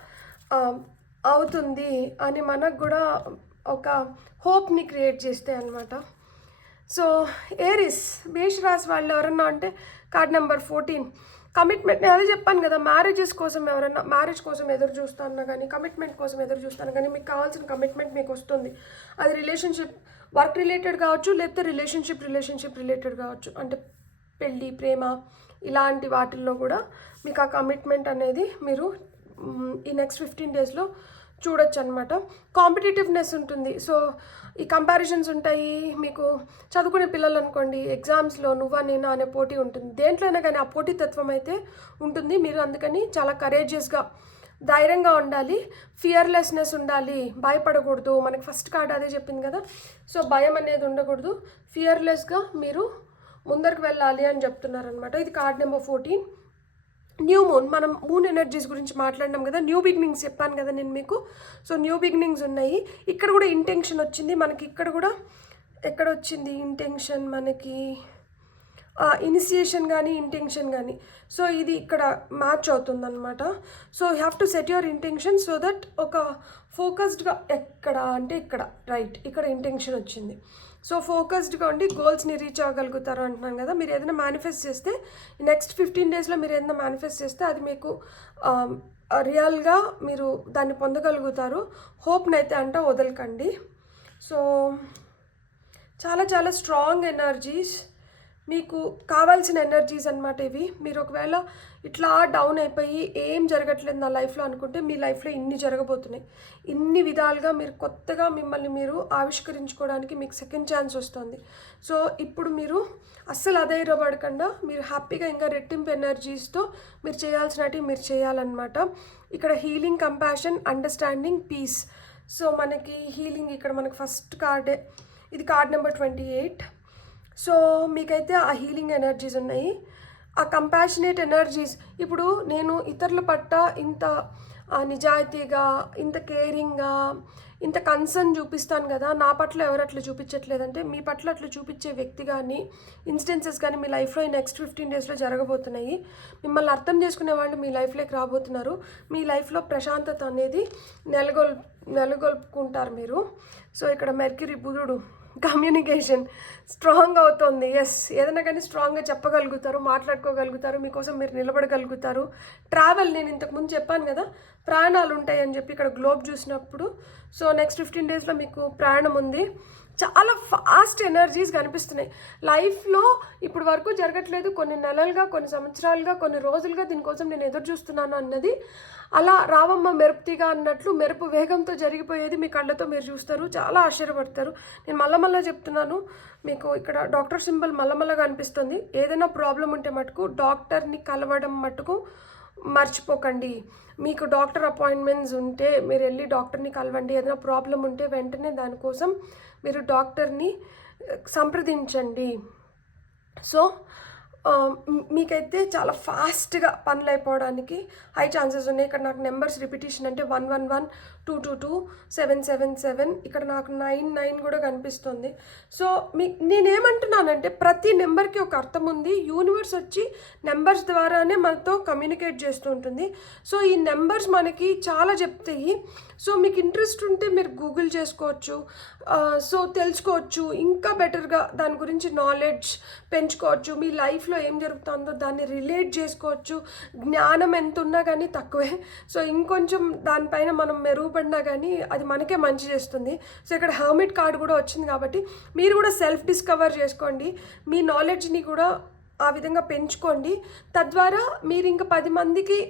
అవుతుంది అని మనకు కూడా ఒక హోప్ని క్రియేట్ చేస్తాయి అన్నమాట. సో ఏరిస్, మేష రాశి వాళ్ళు ఎవరన్నా అంటే కార్డ్ నెంబర్ 14 కమిట్మెంట్. నేను అదే చెప్పాను కదా, మ్యారేజ్ కోసం ఎదురు చూస్తాను కానీ, కమిట్మెంట్ కోసం ఎదురు చూస్తాను కానీ, మీకు కావాల్సిన కమిట్మెంట్ మీకు వస్తుంది. అది రిలేషన్షిప్, వర్క్ రిలేటెడ్ కావచ్చు, లేకపోతే రిలేషన్షిప్ రిలేటెడ్ కావచ్చు, అంటే పెళ్ళి, ప్రేమ ఇలాంటి వాటిల్లో కూడా మీకు ఆ కమిట్మెంట్ అనేది మీరు ఈ నెక్స్ట్ 15 డేస్లో చూడొచ్చు అనమాట. కాంపిటేటివ్నెస్ ఉంటుంది. సో ఈ కంపారిజన్స్ ఉంటాయి. మీకు చదువుకునే పిల్లలు అనుకోండి, ఎగ్జామ్స్లో నువ్వా నేనా అనే పోటీ ఉంటుంది. దేంట్లోనే కానీ ఆ పోటీతత్వం అయితే ఉంటుంది. మీరు అందుకని చాలా కరేజియస్గా, ధైర్యంగా ఉండాలి, ఫియర్లెస్నెస్ ఉండాలి, భయపడకూడదు. మనకి ఫస్ట్ కార్డ్ అదే చెప్పింది కదా. సో భయం అనేది ఉండకూడదు, ఫియర్లెస్గా మీరు ముందరికి వెళ్ళాలి అని చెప్తున్నారనమాట. ఇది కార్డ్ నెంబర్ 14. New moon. మనం మూన్ ఎనర్జీస్ గురించి మాట్లాడినాం కదా, న్యూ బిగినింగ్స్ చెప్పాను కదా నేను మీకు. సో న్యూ బిగినింగ్స్ ఉన్నాయి. ఇక్కడ కూడా ఇంటెన్షన్ వచ్చింది మనకి. ఇక్కడ కూడా ఎక్కడ వచ్చింది ఇంటెన్షన్ మనకి, ఇనిషియేషన్ కానీ ఇంటెన్షన్ కానీ. సో ఇది ఇక్కడ మ్యాచ్ అవుతుందన్నమాట. So you have to set your intention so that ఒక ఫోకస్డ్గా, ఎక్కడ అంటే ఇక్కడ రైట్, ఇక్కడ ఇంటెన్షన్ వచ్చింది. సో ఫోకస్డ్గా ఉండి గోల్స్ని రీచ్ అవ్వగలుగుతారు అంటున్నాను కదా. మీరు ఏదైనా మేనిఫెస్ట్ చేస్తే నెక్స్ట్ 15 డేస్లో మీరు ఏదైనా మేనిఫెస్ట్ చేస్తే అది మీకు రియల్గా మీరు దాన్ని పొందగలుగుతారు. హోప్ని అయితే అంట వదలకండి. సో చాలా చాలా స్ట్రాంగ్ ఎనర్జీస్, మీకు కావాల్సిన ఎనర్జీస్ అనమాట ఇవి. మీరు ఒకవేళ ఇట్లా డౌన్ అయిపోయి ఏం జరగట్లేదు నా లైఫ్లో అనుకుంటే, మీ లైఫ్లో ఇన్ని జరగబోతున్నాయి. ఇన్ని విధాలుగా మీరు కొత్తగా మిమ్మల్ని మీరు ఆవిష్కరించుకోవడానికి మీకు సెకండ్ ఛాన్స్ వస్తుంది. సో ఇప్పుడు మీరు అస్సలు అధైర్యపడకుండా మీరు హ్యాపీగా ఇంకా రెట్టింపు ఎనర్జీస్తో మీరు చేయాల్సినవి మీరు చేయాలన్నమాట. ఇక్కడ healing, compassion, understanding, peace. So మనకి హీలింగ్ ఇక్కడ మనకి ఫస్ట్ కార్డే, ఇది కార్డ్ నెంబర్ 28. సో మీకైతే ఆ హీలింగ్ ఎనర్జీస్ ఉన్నాయి, ఆ కంపాషనేట్ ఎనర్జీస్. ఇప్పుడు నేను ఇతరుల పట్ల ఇంత నిజాయితీగా, ఇంత కేరింగ్గా, ఇంత కన్సర్న్ చూపిస్తాను కదా, నా పట్ల ఎవరు అట్లా చూపించట్లేదంటే మీ పట్ల అట్లా చూపించే వ్యక్తి కానీ, ఇన్స్టెన్సెస్ కానీ మీ లైఫ్లో ఈ నెక్స్ట్ 15 డేస్లో జరగబోతున్నాయి. మిమ్మల్ని అర్థం చేసుకునే వాళ్ళు మీ లైఫ్లోకి రాబోతున్నారు. మీ లైఫ్లో ప్రశాంతత అనేది నెలకొల్పుకుంటారు మీరు. సో ఇక్కడ మెర్క్యూరీ, బుధుడు, కమ్యూనికేషన్ స్ట్రాంగ్ అవుతుంది. ఎస్, ఏదైనా కానీ స్ట్రాంగ్గా చెప్పగలుగుతారు, మాట్లాడుకోగలుగుతారు, మీకోసం మీరు నిలబడగలుగుతారు. ట్రావెల్, నేను ఇంతకుముందు చెప్పాను కదా ప్రయాణాలు ఉంటాయని చెప్పి ఇక్కడ గ్లోబ్ చూసినప్పుడు. సో నెక్స్ట్ 15 డేస్లో మీకు ప్రయాణం ఉంది. చాలా ఫాస్ట్ ఎనర్జీస్ కనిపిస్తున్నాయి లైఫ్లో. ఇప్పుడు వరకు జరగట్లేదు, కొన్ని నెలలుగా, కొన్ని సంవత్సరాలుగా, కొన్ని రోజులుగా దీనికోసం నేను ఎదురు చూస్తున్నాను అన్నది అలా రావమ్మ మెరుపుతీగా అన్నట్లు మెరుపు వేగంతో జరిగిపోయేది మీ కళ్ళతో మీరు చూస్తారు, చాలా ఆశ్చర్యపడతారు. నేను మళ్ళా చెప్తున్నాను, మీకు ఇక్కడ డాక్టర్ సింబల్ మళ్ళా కనిపిస్తుంది. ఏదైనా ప్రాబ్లం ఉంటే మటుకు డాక్టర్ని కలవడం మటుకు మర్చిపోకండి. మీకు డాక్టర్ అపాయింట్మెంట్స్ ఉంటే మీరు వెళ్ళి డాక్టర్ని కలవండి. ఏదైనా ప్రాబ్లం ఉంటే వెంటనే దానికోసం మీరు డాక్టర్ని సంప్రదించండి. సో మీకైతే చాలా ఫాస్ట్గా పనులు అయిపోవడానికి హై ఛాన్సెస్ ఉన్నాయి. ఇక్కడ నాకు నెంబర్స్ రిపిటేషన్ అంటే 111-222-777, ఇక్కడ నాకు 99 కూడా కనిపిస్తుంది. సో నేనేమంటున్నానంటే ప్రతి నెంబర్కి ఒక అర్థం ఉంది. యూనివర్స్ వచ్చి నెంబర్స్ ద్వారానే మనతో కమ్యూనికేట్ చేస్తూ ఉంటుంది. సో ఈ నెంబర్స్ మనకి చాలా చెప్తాయి. సో మీకు ఇంట్రెస్ట్ ఉంటే మీరు గూగుల్ చేసుకోవచ్చు, సో తెలుసుకోవచ్చు, ఇంకా బెటర్గా దాని గురించి నాలెడ్జ్ పెంచుకోవచ్చు. మీ లైఫ్లో ఏం జరుగుతుందో దాన్ని రిలేట్ చేసుకోవచ్చు. జ్ఞానం ఎంత ఉన్నా కానీ తక్కువే. సో ఇంకొంచెం దానిపైన మనం మెరుగుపడినా కానీ అది మనకే మంచి చేస్తుంది. సో ఇక్కడ హర్మిట్ కార్డ్ కూడా వచ్చింది కాబట్టి మీరు కూడా సెల్ఫ్ డిస్కవర్ చేసుకోండి, మీ నాలెడ్జ్ని కూడా ఆ విధంగా పెంచుకోండి. తద్వారా మీరు ఇంకా 10 మందికి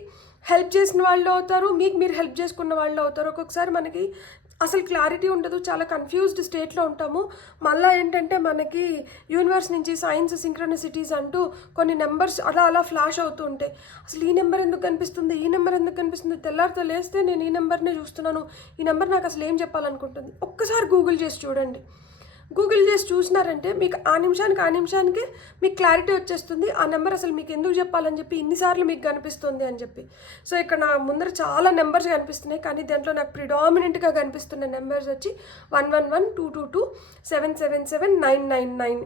హెల్ప్ చేసిన వాళ్ళు అవుతారు, మీకు మీరు హెల్ప్ చేసుకున్న వాళ్ళు అవుతారు. ఒక్కొక్కసారి మనకి అసలు క్లారిటీ ఉండదు, చాలా కన్ఫ్యూజ్డ్ స్టేట్లో ఉంటాము. మళ్ళీ ఏంటంటే మనకి యూనివర్స్ నుంచి సైన్స్ సింక్రోనిసిటీస్ అంటూ కొన్ని నెంబర్స్ అలా ఫ్లాష్ అవుతూ ఉంటాయి. అసలు ఈ నెంబర్ ఎందుకు కనిపిస్తుంది, ఈ నెంబర్ ఎందుకు కనిపిస్తుంది, తెల్లారితో లేస్తే నేను ఈ నెంబర్నే చూస్తున్నాను, ఈ నెంబర్ నాకు అసలు ఏం చెప్పాలనుకుంటుంది. ఒక్కసారి గూగుల్ చేసి చూడండి. గూగుల్ చేసి చూసినారంటే మీకు ఆ నిమిషానికి మీకు క్లారిటీ వచ్చేస్తుంది. ఆ నెంబర్ అసలు మీకు ఎందుకు చెప్పాలని చెప్పి ఇన్నిసార్లు మీకు కనిపిస్తుంది అని చెప్పి. సో ఇక్కడ నా ముందర చాలా నెంబర్స్ కనిపిస్తున్నాయి, కానీ దాంట్లో నాకు ప్రిడామినెంట్గా కనిపిస్తున్న నెంబర్స్ వచ్చి 111-222-777-999.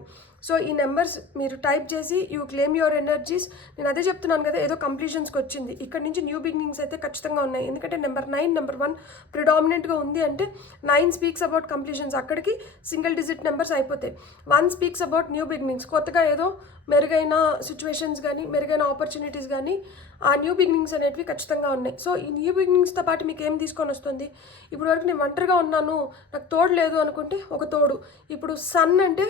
సో ఈ నెంబర్స్ మీరు టైప్ చేసి యూ క్లెయిమ్ యువర్ ఎనర్జీస్. నేను అదే చెప్తున్నాను కదా, ఏదో కంప్లీషన్స్కి వచ్చింది. ఇక్కడ నుంచి న్యూ బిగినింగ్స్ అయితే ఖచ్చితంగా ఉన్నాయి. ఎందుకంటే నెంబర్ 9, నెంబర్ 1 ప్రిడామినెంట్గా ఉంది అంటే 9 స్పీక్స్ అబౌట్ కంప్లీషన్స్. అక్కడికి సింగిల్ డిజిట్ నెంబర్స్ అయిపోతాయి. 1 స్పీక్స్ అబౌట్ న్యూ బిగినింగ్స్, కొత్తగా ఏదో మెరుగైన సిచ్యువేషన్స్ కానీ మెరుగైన ఆపర్చునిటీస్ కానీ ఆ న్యూ బిగినింగ్స్ అనేటివి ఖచ్చితంగా ఉన్నాయి. సో ఈ న్యూ బిగినింగ్స్తో పాటు మీకు ఏం తీసుకొని వస్తుంది? ఇప్పుడు వరకు నేను ఒంటరిగా ఉన్నాను, నాకు తోడు లేదు అనుకుంటే ఒక తోడు. ఇప్పుడు సన్ అంటే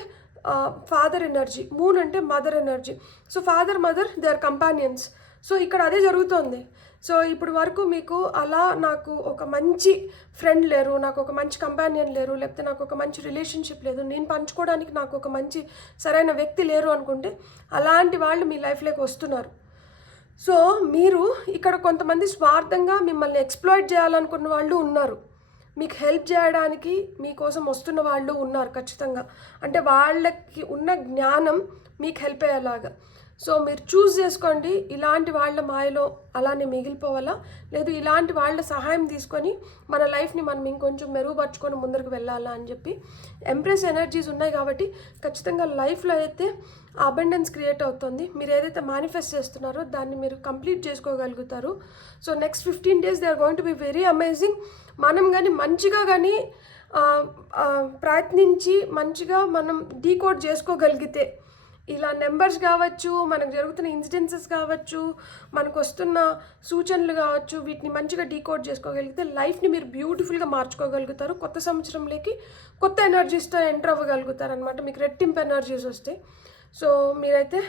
ఫాదర్ ఎనర్జీ, మూన్ అంటే mother energy. So father mother they are companions. So ఇక్కడ అదే జరుగుతోంది. సో ఇప్పుడు వరకు మీకు అలా నాకు ఒక మంచి ఫ్రెండ్ లేరు, నాకు ఒక మంచి కంపానియన్ లేరు, లేకపోతే నాకు ఒక మంచి రిలేషన్షిప్ లేదు, నేను పంచుకోవడానికి నాకు ఒక మంచి సరైన వ్యక్తి లేరు అనుకుంటే అలాంటి వాళ్ళు మీ లైఫ్లోకి వస్తున్నారు. సో మీరు ఇక్కడ కొంతమంది స్వార్థంగా మిమ్మల్ని ఎక్స్ప్లాయిట్ చేయాలనుకున్న వాళ్ళు ఉన్నారు, మీకు హెల్ప్ చేయడానికి మీకోసం వస్తున్న వాళ్ళు ఉన్నారు ఖచ్చితంగా. అంటే వాళ్ళకి ఉన్న జ్ఞానం మీకు హెల్ప్ అయ్యేలాగా. సో మీరు చూస్ చేసుకోండి, ఇలాంటి వాళ్ళ మాయలో అలానే మిగిలిపోవాలా, లేదు ఇలాంటి వాళ్ళ సహాయం తీసుకొని మన లైఫ్ని మనం ఇంకొంచెం మెరుగుపరుచుకొని ముందరకు వెళ్ళాలా అని చెప్పి. ఎంప్రెస్ ఎనర్జీస్ ఉన్నాయి కాబట్టి ఖచ్చితంగా లైఫ్లో అయితే అబండెన్స్ క్రియేట్ అవుతుంది. మీరు ఏదైతే మేనిఫెస్ట్ చేస్తున్నారో దాన్ని మీరు కంప్లీట్ చేసుకోగలుగుతారు. So next 15 days they are going to be very amazing. మనం కానీ మంచిగా కానీ ప్రయత్నించి మంచిగా మనం డీకోడ్ చేసుకోగలిగితే, ఇలా నెంబర్స్ కావచ్చు, మనకు జరుగుతున్న ఇన్సిడెన్సెస్ కావచ్చు, మనకు వస్తున్న సూచనలు కావచ్చు, వీటిని మంచిగా డీకోడ్ చేసుకోగలిగితే లైఫ్ని మీరు బ్యూటిఫుల్గా మార్చుకోగలుగుతారు. కొత్త సంవత్సరంలోకి కొత్త ఎనర్జీస్తో ఎంటర్ అవ్వగలుగుతారు అనమాట. మీకు రెట్టింపు ఎనర్జీస్ వస్తాయి. సో మీరైతే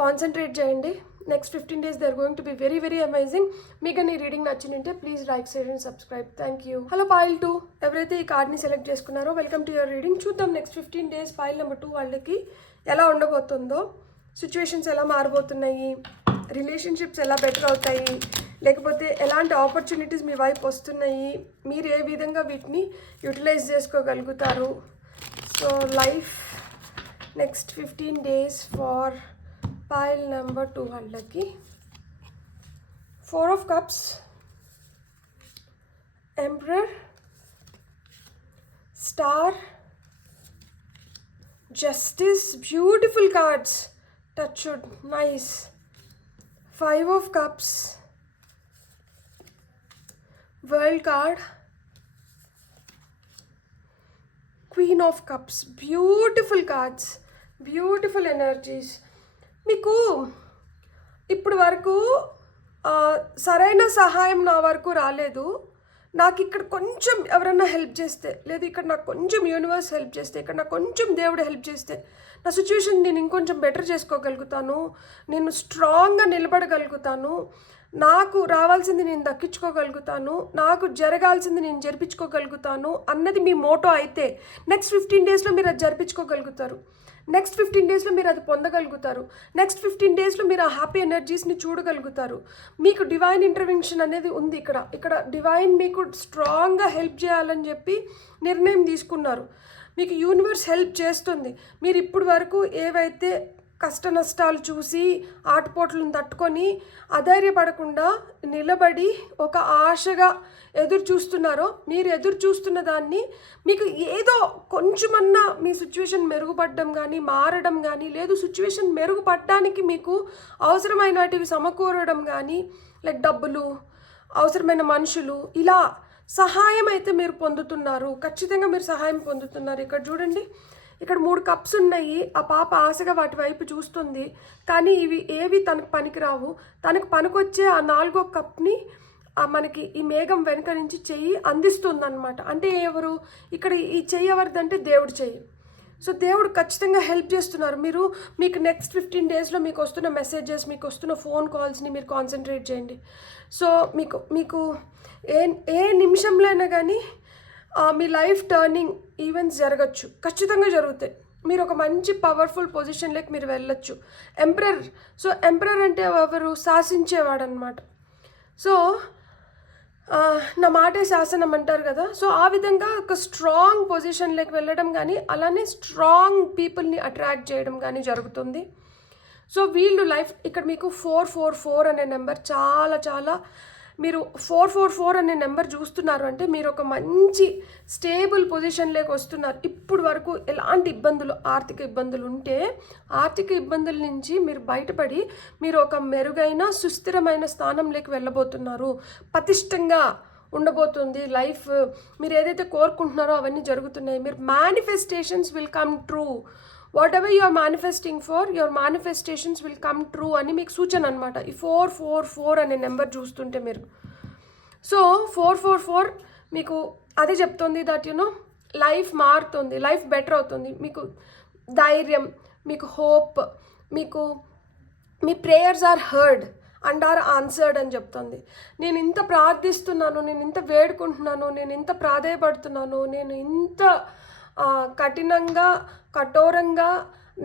కాన్సన్ట్రేట్ చేయండి. Next 15 days they are going to be very very amazing. మీకు నీ రీడింగ్ నచ్చిందంటే please like, share and subscribe. Thank you. Hello pile 2, ఎవరైతే ఈ కార్డ్ని సెలెక్ట్ చేసుకున్నారో వెల్కమ్ టు యువర్ రీడింగ్. చూద్దాం నెక్స్ట్ 15 days పాయిల్ నెంబర్ 2 వాళ్ళకి ఎలా ఉండబోతుందో, సిచ్యువేషన్స్ ఎలా మారబోతున్నాయి, రిలేషన్షిప్స్ ఎలా బెటర్ అవుతాయి, లేకపోతే ఎలాంటి ఆపర్చునిటీస్ మీ వైపు వస్తున్నాయి, మీరు ఏ విధంగా వీటిని యూటిలైజ్ చేసుకోగలుగుతారు. So life next 15 days for pile number 2 వాళ్ళకి 4 of cups, emperor, star, justice, beautiful cards, touchwood, nice, 5 of cups, world card, queen of cups, beautiful cards, beautiful energies. మీకు ఇప్పుడు వరకు సరైన సహాయం నా వరకు రాలేదు. నాకు ఇక్కడ కొంచెం ఎవరన్నా హెల్ప్ చేస్తే, లేదు ఇక్కడ నాకు కొంచెం యూనివర్స్ హెల్ప్ చేస్తే, ఇక్కడ నాకు కొంచెం దేవుడు హెల్ప్ చేస్తే నా సిచ్యువేషన్ నేను ఇంకొంచెం బెటర్ చేసుకోగలుగుతాను, నేను స్ట్రాంగ్గా నిలబడగలుగుతాను, నాకు రావాల్సింది నేను దక్కించుకోగలుగుతాను, నాకు జరగాల్సింది నేను జరిపించుకోగలుగుతాను అన్నది మీ మోటో అయితే నెక్స్ట్ 15 డేస్లో మీరు అది జరిపించుకోగలుగుతారు. నెక్స్ట్ 15 డేస్లో మీరు అది పొందగలుగుతారు. నెక్స్ట్ 15 డేస్లో మీరు ఆ హ్యాపీ ఎనర్జీస్ని చూడగలుగుతారు. మీకు డివైన్ ఇంటర్వెన్షన్ అనేది ఉంది. ఇక్కడ డివైన్ మీకు స్ట్రాంగ్గా హెల్ప్ చేయాలని చెప్పి నిర్ణయం తీసుకున్నారు. మీకు యూనివర్స్ హెల్ప్ చేస్తుంది. మీరు ఇప్పటి వరకు ఏవైతే కష్ట నష్టాలు చూసి ఆటుపోట్లను తట్టుకొని అధైర్యపడకుండా నిలబడి ఒక ఆశగా ఎదురు చూస్తున్నారో, మీరు ఎదురు చూస్తున్న దాన్ని మీకు ఏదో కొంచెమన్నా మీ సిచ్యువేషన్ మెరుగుపడడం కానీ, మారడం కానీ, లేదు సిచ్యువేషన్ మెరుగుపడడానికి మీకు అవసరమైనటివి సమకూరడం కానీ, లైక్ డబ్బులు, అవసరమైన మనుషులు, ఇలా సహాయం అయితే మీరు పొందుతున్నారు. ఖచ్చితంగా మీరు సహాయం పొందుతున్నారు. ఇక్కడ చూడండి, ఇక్కడ 3 కప్స్ ఉన్నాయి. ఆ పాప ఆశగా వాటి వైపు చూస్తుంది, కానీ ఇవి ఏవి తనకు పనికిరావు. తనకు పనికొచ్చే ఆ 4వ కప్ని మనకి ఈ మేఘం వెనుక నుంచి చెయ్యి అందిస్తుంది అనమాట. అంటే ఎవరు ఇక్కడ ఈ చెయ్యి ఎవరిదంటే దేవుడు చెయ్యి. సో దేవుడు ఖచ్చితంగా హెల్ప్ చేస్తున్నారు. మీకు నెక్స్ట్ 15 డేస్లో మీకు వస్తున్న మెసేజెస్, మీకు వస్తున్న ఫోన్ కాల్స్ని మీరు కాన్సన్ట్రేట్ చేయండి. సో మీకు ఏ నిమిషంలో అయినా కానీ మీ లైఫ్ టర్నింగ్ ఈవెంట్స్ జరగచ్చు, ఖచ్చితంగా జరుగుతాయి. మీరు ఒక మంచి పవర్ఫుల్ పొజిషన్లోకి మీరు వెళ్ళొచ్చు. ఎంపరర్, సో ఎంపరర్ అంటే ఎవరు? శాసించేవాడు అనమాట. సో నా మాటే శాసనం అంటారు కదా. సో ఆ విధంగా ఒక స్ట్రాంగ్ పొజిషన్లోకి వెళ్ళడం కానీ, అలానే స్ట్రాంగ్ పీపుల్ని అట్రాక్ట్ చేయడం కానీ జరుగుతుంది. సో వీళ్ళు లైఫ్ ఇక్కడ మీకు 444 అనే నెంబర్ చాలా మీరు 444 అనే నెంబర్ చూస్తున్నారు అంటే మీరు ఒక మంచి స్టేబుల్ పొజిషన్లోకి వస్తున్నారు. ఇప్పుడు వరకు ఎలాంటి ఇబ్బందులు, ఆర్థిక ఇబ్బందులు ఉంటే ఆర్థిక ఇబ్బందుల నుంచి మీరు బయటపడి మీరు ఒక మెరుగైన సుస్థిరమైన స్థానంలోకి వెళ్ళబోతున్నారు. పటిష్టంగా ఉండబోతుంది లైఫ్. మీరు ఏదైతే కోరుకుంటున్నారో అవన్నీ జరుగుతున్నాయి. మీరు manifestations will come true. Whatever you are manifesting for, your manifestations will come true అని మీకు సూచన అనమాట. ఈ 444 అనే నెంబర్ చూస్తుంటే మీరు. సో 444 మీకు అదే చెప్తుంది దట్ లైఫ్ మారుతుంది, లైఫ్ బెటర్ అవుతుంది. మీకు ధైర్యం, మీకు హోప్, మీకు మీ prayers are heard and are answered అని చెప్తుంది. నేను ఇంత ప్రార్థిస్తున్నాను, నేను ఇంత వేడుకుంటున్నాను, నేను ఇంత ప్రాధేయపడుతున్నాను, నేను ఇంత కఠినంగా కఠోరంగా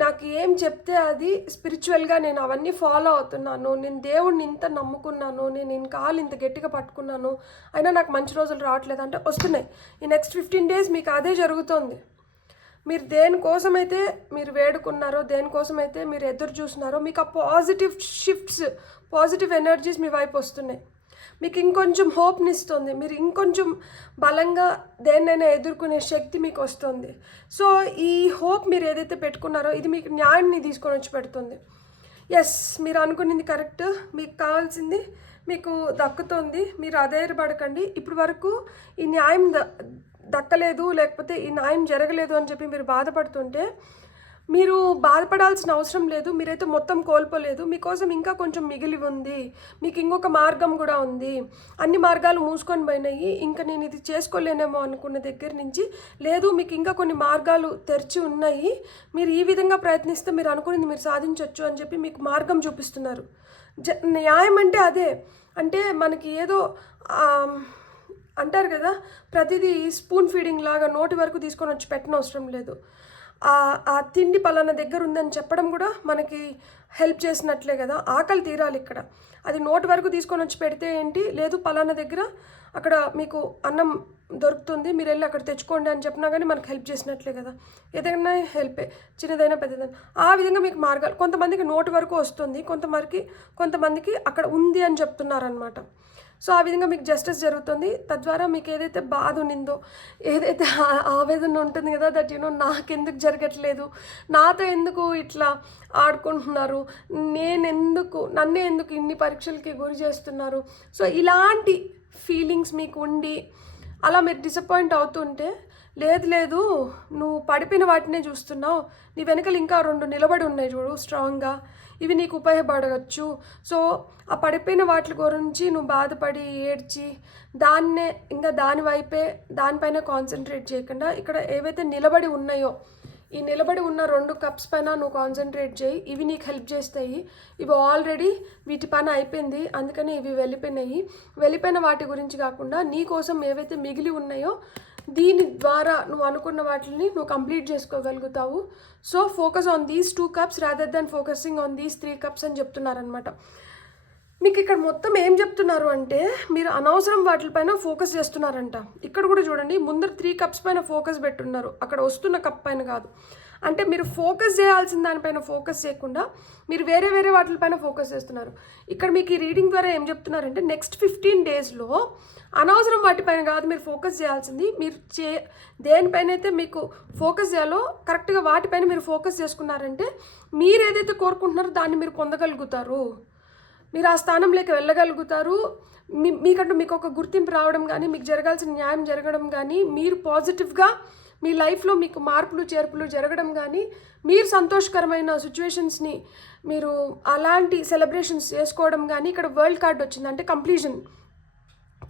నాకు ఏం చెప్తే అది స్పిరిచువల్గా నేను అవన్నీ ఫాలో అవుతున్నాను, నేను దేవుడిని ఇంత నమ్ముకున్నాను, నేను కాలు ఇంత గట్టిగా పట్టుకున్నాను, అయినా నాకు మంచి రోజులు రావట్లేదు అంటే వస్తున్నాయి. ఈ నెక్స్ట్ 15 డేస్ మీకు అదే జరుగుతుంది. మీరు దేనికోసమైతే మీరు వేడుకున్నారో, దేనికోసమైతే మీరు ఎదురు చూస్తున్నారో, మీకు ఆ పాజిటివ్ షిఫ్ట్స్, పాజిటివ్ ఎనర్జీస్ మీ వైపు వస్తున్నాయి. మీకు ఇంకొంచెం హోప్ని ఇస్తుంది. మీరు ఇంకొంచెం బలంగా దేన్నైనా ఎదుర్కొనే శక్తి మీకు వస్తుంది. సో ఈ హోప్ మీరు ఏదైతే పెట్టుకున్నారో ఇది మీకు న్యాయాన్ని తీసుకొని వచ్చి పెడుతుంది. ఎస్, మీరు అనుకున్నది కరెక్ట్, మీకు కావాల్సింది మీకు దక్కుతుంది. మీరు అధైర్యపడకండి. ఇప్పుడు వరకు ఈ న్యాయం దక్కలేదు, లేకపోతే ఈ న్యాయం జరగలేదు అని చెప్పి మీరు బాధపడుతుంటే మీరు బాధపడాల్సిన అవసరం లేదు. మీరైతే మొత్తం కోల్పోలేదు. మీకోసం ఇంకా కొంచెం మిగిలి ఉంది. మీకు ఇంకొక మార్గం కూడా ఉంది. అన్ని మార్గాలు మూసుకొని పోయినాయి, ఇంకా నేను ఇది చేసుకోలేనేమో అనుకున్న దగ్గర నుంచి లేదు, మీకు ఇంకా కొన్ని మార్గాలు తెరిచి ఉన్నాయి. మీరు ఈ విధంగా ప్రయత్నిస్తే మీరు అనుకున్నది మీరు సాధించవచ్చు అని చెప్పి మీకు మార్గం చూపిస్తున్నారు. న్యాయం అంటే అదే. అంటే మనకి ఏదో అంటారు కదా, ప్రతిదీ స్పూన్ ఫీడింగ్ లాగా నోటి వరకు తీసుకొని వచ్చి పెట్టనవసరం లేదు. ఆ తిండి పలానా దగ్గర ఉందని చెప్పడం కూడా మనకి హెల్ప్ చేసినట్లే కదా. ఆకలి తీరాలి ఇక్కడ. అది నోటి వరకు తీసుకొని వచ్చి పెడితే ఏంటి, లేదు పలానా దగ్గర అక్కడ మీకు అన్నం దొరుకుతుంది, మీరు వెళ్ళి అక్కడ తెచ్చుకోండి అని చెప్పినా కానీ మనకు హెల్ప్ చేసినట్లే కదా. ఏదైనా హెల్పే, చిన్నదైనా పెద్దదైనా. ఆ విధంగా మీకు మార్గాలు, కొంతమందికి నోటి వరకు వస్తుంది, కొంతమందికి అక్కడ ఉంది అని చెప్తున్నారనమాట. సో ఆ విధంగా మీకు జస్టిస్ జరుగుతుంది. తద్వారా మీకు ఏదైతే బాధ ఉన్నిందో, ఏదైతే ఆవేదన ఉంటుంది కదా, దట్ నాకెందుకు జరగట్లేదు, నాతో ఎందుకు ఇట్లా ఆడుకుంటున్నారు, నన్నే ఎందుకు ఇన్ని పరీక్షలకి గురి చేస్తున్నారు, సో ఇలాంటి ఫీలింగ్స్ మీకు ఉండి అలా మీరు డిసప్పాయింట్ అవుతుంటే లేదు లేదు, నువ్వు పడిపోయిన వాటినే చూస్తున్నావు, నీ వెనకలు ఇంకా 2 నిలబడి ఉన్నాయి చూడు స్ట్రాంగ్గా, ఇవి నీకు ఉపయోగపడవచ్చు. సో ఆ పడిపోయిన వాటి గురించి నువ్వు బాధపడి ఏడ్చి దాన్నే ఇంకా దానిపైన కాన్సన్ట్రేట్ చేయకుండా ఇక్కడ ఏవైతే నిలబడి ఉన్నాయో ఈ నిలబడి ఉన్న 2 కప్స్ పైన నువ్వు కాన్సన్ట్రేట్ చేయి. ఇవి నీకు హెల్ప్ చేస్తాయి. ఇవి ఆల్రెడీ వీటి పని అయిపోయింది, అందుకని ఇవి వెళ్ళిపోయిన వాటి గురించి కాకుండా నీ కోసం ఏవైతే మిగిలి ఉన్నాయో దీని ద్వారా నువ్వు అనుకున్న వాటిని నువ్వు కంప్లీట్ చేసుకోగలుగుతావు. So focus on these 2 cups rather than focusing on these 3 cups అని చెప్తున్నారనమాట. మీకు ఇక్కడ మొత్తం ఏం చెప్తున్నారు అంటే మీరు అనవసరం వాటిపైన ఫోకస్ చేస్తున్నారంట. ఇక్కడ కూడా చూడండి, ముందర 3 కప్స్ పైన ఫోకస్ పెట్టున్నారు, అక్కడ వస్తున్న కప్ పైన కాదు. అంటే మీరు ఫోకస్ చేయాల్సిన దానిపైన ఫోకస్ చేయకుండా మీరు వేరే వాటిపైన ఫోకస్ చేస్తున్నారు. ఇక్కడ మీకు ఈ రీడింగ్ ద్వారా ఏం చెప్తున్నారంటే నెక్స్ట్ 15 డేస్లో అనవసరం వాటిపైన కాదు మీరు ఫోకస్ చేయాల్సింది. మీరు దేనిపైన అయితే మీకు ఫోకస్ చేయాలో కరెక్ట్గా వాటిపైన మీరు ఫోకస్ చేసుకున్నారంటే మీరు ఏదైతే కోరుకుంటున్నారో దాన్ని మీరు పొందగలుగుతారు. మీరు ఆ స్థానంలోకి వెళ్ళగలుగుతారు. మీకంటూ మీకు ఒక గుర్తింపు రావడం కానీ, మీకు జరగాల్సిన న్యాయం జరగడం కానీ, మీరు పాజిటివ్గా మీ లైఫ్లో మీకు మార్పులు చేర్పులు జరగడం కానీ, మీరు సంతోషకరమైన సిచ్యువేషన్స్ని మీరు అలాంటి సెలబ్రేషన్స్ చేసుకోవడం కానీ. ఇక్కడ వరల్డ్ కార్డ్ వచ్చింది అంటే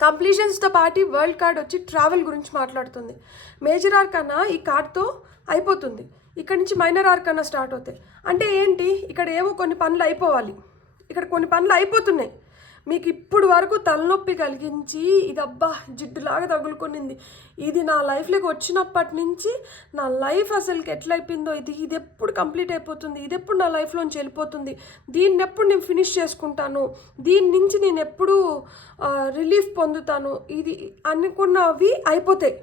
కంప్లీషన్స్తో పాటు వరల్డ్ కార్డ్ వచ్చి ట్రావెల్ గురించి మాట్లాడుతుంది. మేజర్ ఆర్కానా ఈ కార్డ్తో అయిపోతుంది, ఇక్కడ నుంచి మైనర్ ఆర్కానా స్టార్ట్ అవుతాయి. అంటే ఏంటి, ఇక్కడ ఏవో కొన్ని పనులు అయిపోవాలి, ఇక్కడ కొన్ని పనులు అయిపోతున్నాయి. మీకు ఇప్పుడు వరకు తలనొప్పి కలిగించి ఇది అబ్బా జిడ్డులాగా తగులుకొనింది, ఇది నా లైఫ్లోకి వచ్చినప్పటి నుంచి నా లైఫ్ అసలుకి ఎట్లా అయిపోయిందో, ఇది ఎప్పుడు కంప్లీట్ అయిపోతుంది, ఇది ఎప్పుడు నా లైఫ్లోంచి వెళ్ళిపోతుంది, దీన్ని ఎప్పుడు నేను ఫినిష్ చేసుకుంటాను, దీని నుంచి నేను ఎప్పుడు రిలీఫ్ పొందుతాను, ఇది అనుకున్నవి అయిపోతాయి.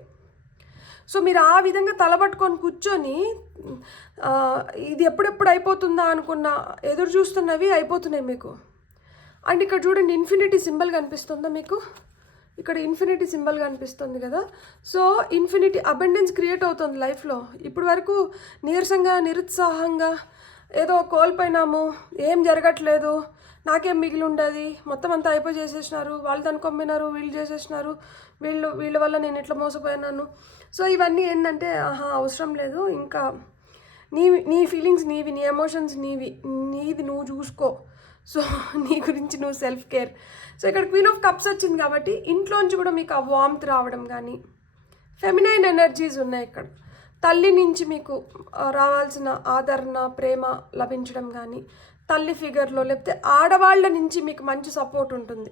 సో మీరు ఆ విధంగా తలబట్టుకొని కూర్చొని ఇది ఎప్పుడెప్పుడు అయిపోతుందా అనుకున్న ఎదురు చూస్తున్నవి అయిపోతున్నాయి మీకు. అండ్ ఇక్కడ చూడండి, ఇన్ఫినిటీ సింబల్ కనిపిస్తుందా మీకు? ఇక్కడ ఇన్ఫినిటీ సింబల్ కనిపిస్తుంది కదా. సో ఇన్ఫినిటీ అబండెన్స్ క్రియేట్ అవుతుంది లైఫ్లో. ఇప్పుడు వరకు నీరసంగా నిరుత్సాహంగా ఏదో కోల్పోయినాము, ఏం జరగట్లేదు, నాకేం మిగిలి ఉండదు, మొత్తం అంతా అయిపోయి చేసేసినారు, వాళ్ళు తనుకొమ్మినారు, వీళ్ళు చేసేసినారు, వీళ్ళ వల్ల నేను ఇట్లా మోసపోయినాను. సో ఇవన్నీ ఏంటంటే అవసరం లేదు, ఇంకా నీ ఫీలింగ్స్ నీవి, నీ ఎమోషన్స్ నీది నువ్వు చూసుకో. సో నీ గురించి నువ్వు సెల్ఫ్ కేర్. సో ఇక్కడ క్వీన్ ఆఫ్ కప్స్ వచ్చింది కాబట్టి ఇంట్లోంచి కూడా మీకు ఆ వార్మ్త్ రావడం కానీ, ఫెమినైన్ ఎనర్జీస్ ఉన్నాయి ఇక్కడ. తల్లి నుంచి మీకు రావాల్సిన ఆదరణ ప్రేమ లభించడం కానీ, తల్లి ఫిగర్లో లేకపోతే ఆడవాళ్ళ నుంచి మీకు మంచి సపోర్ట్ ఉంటుంది.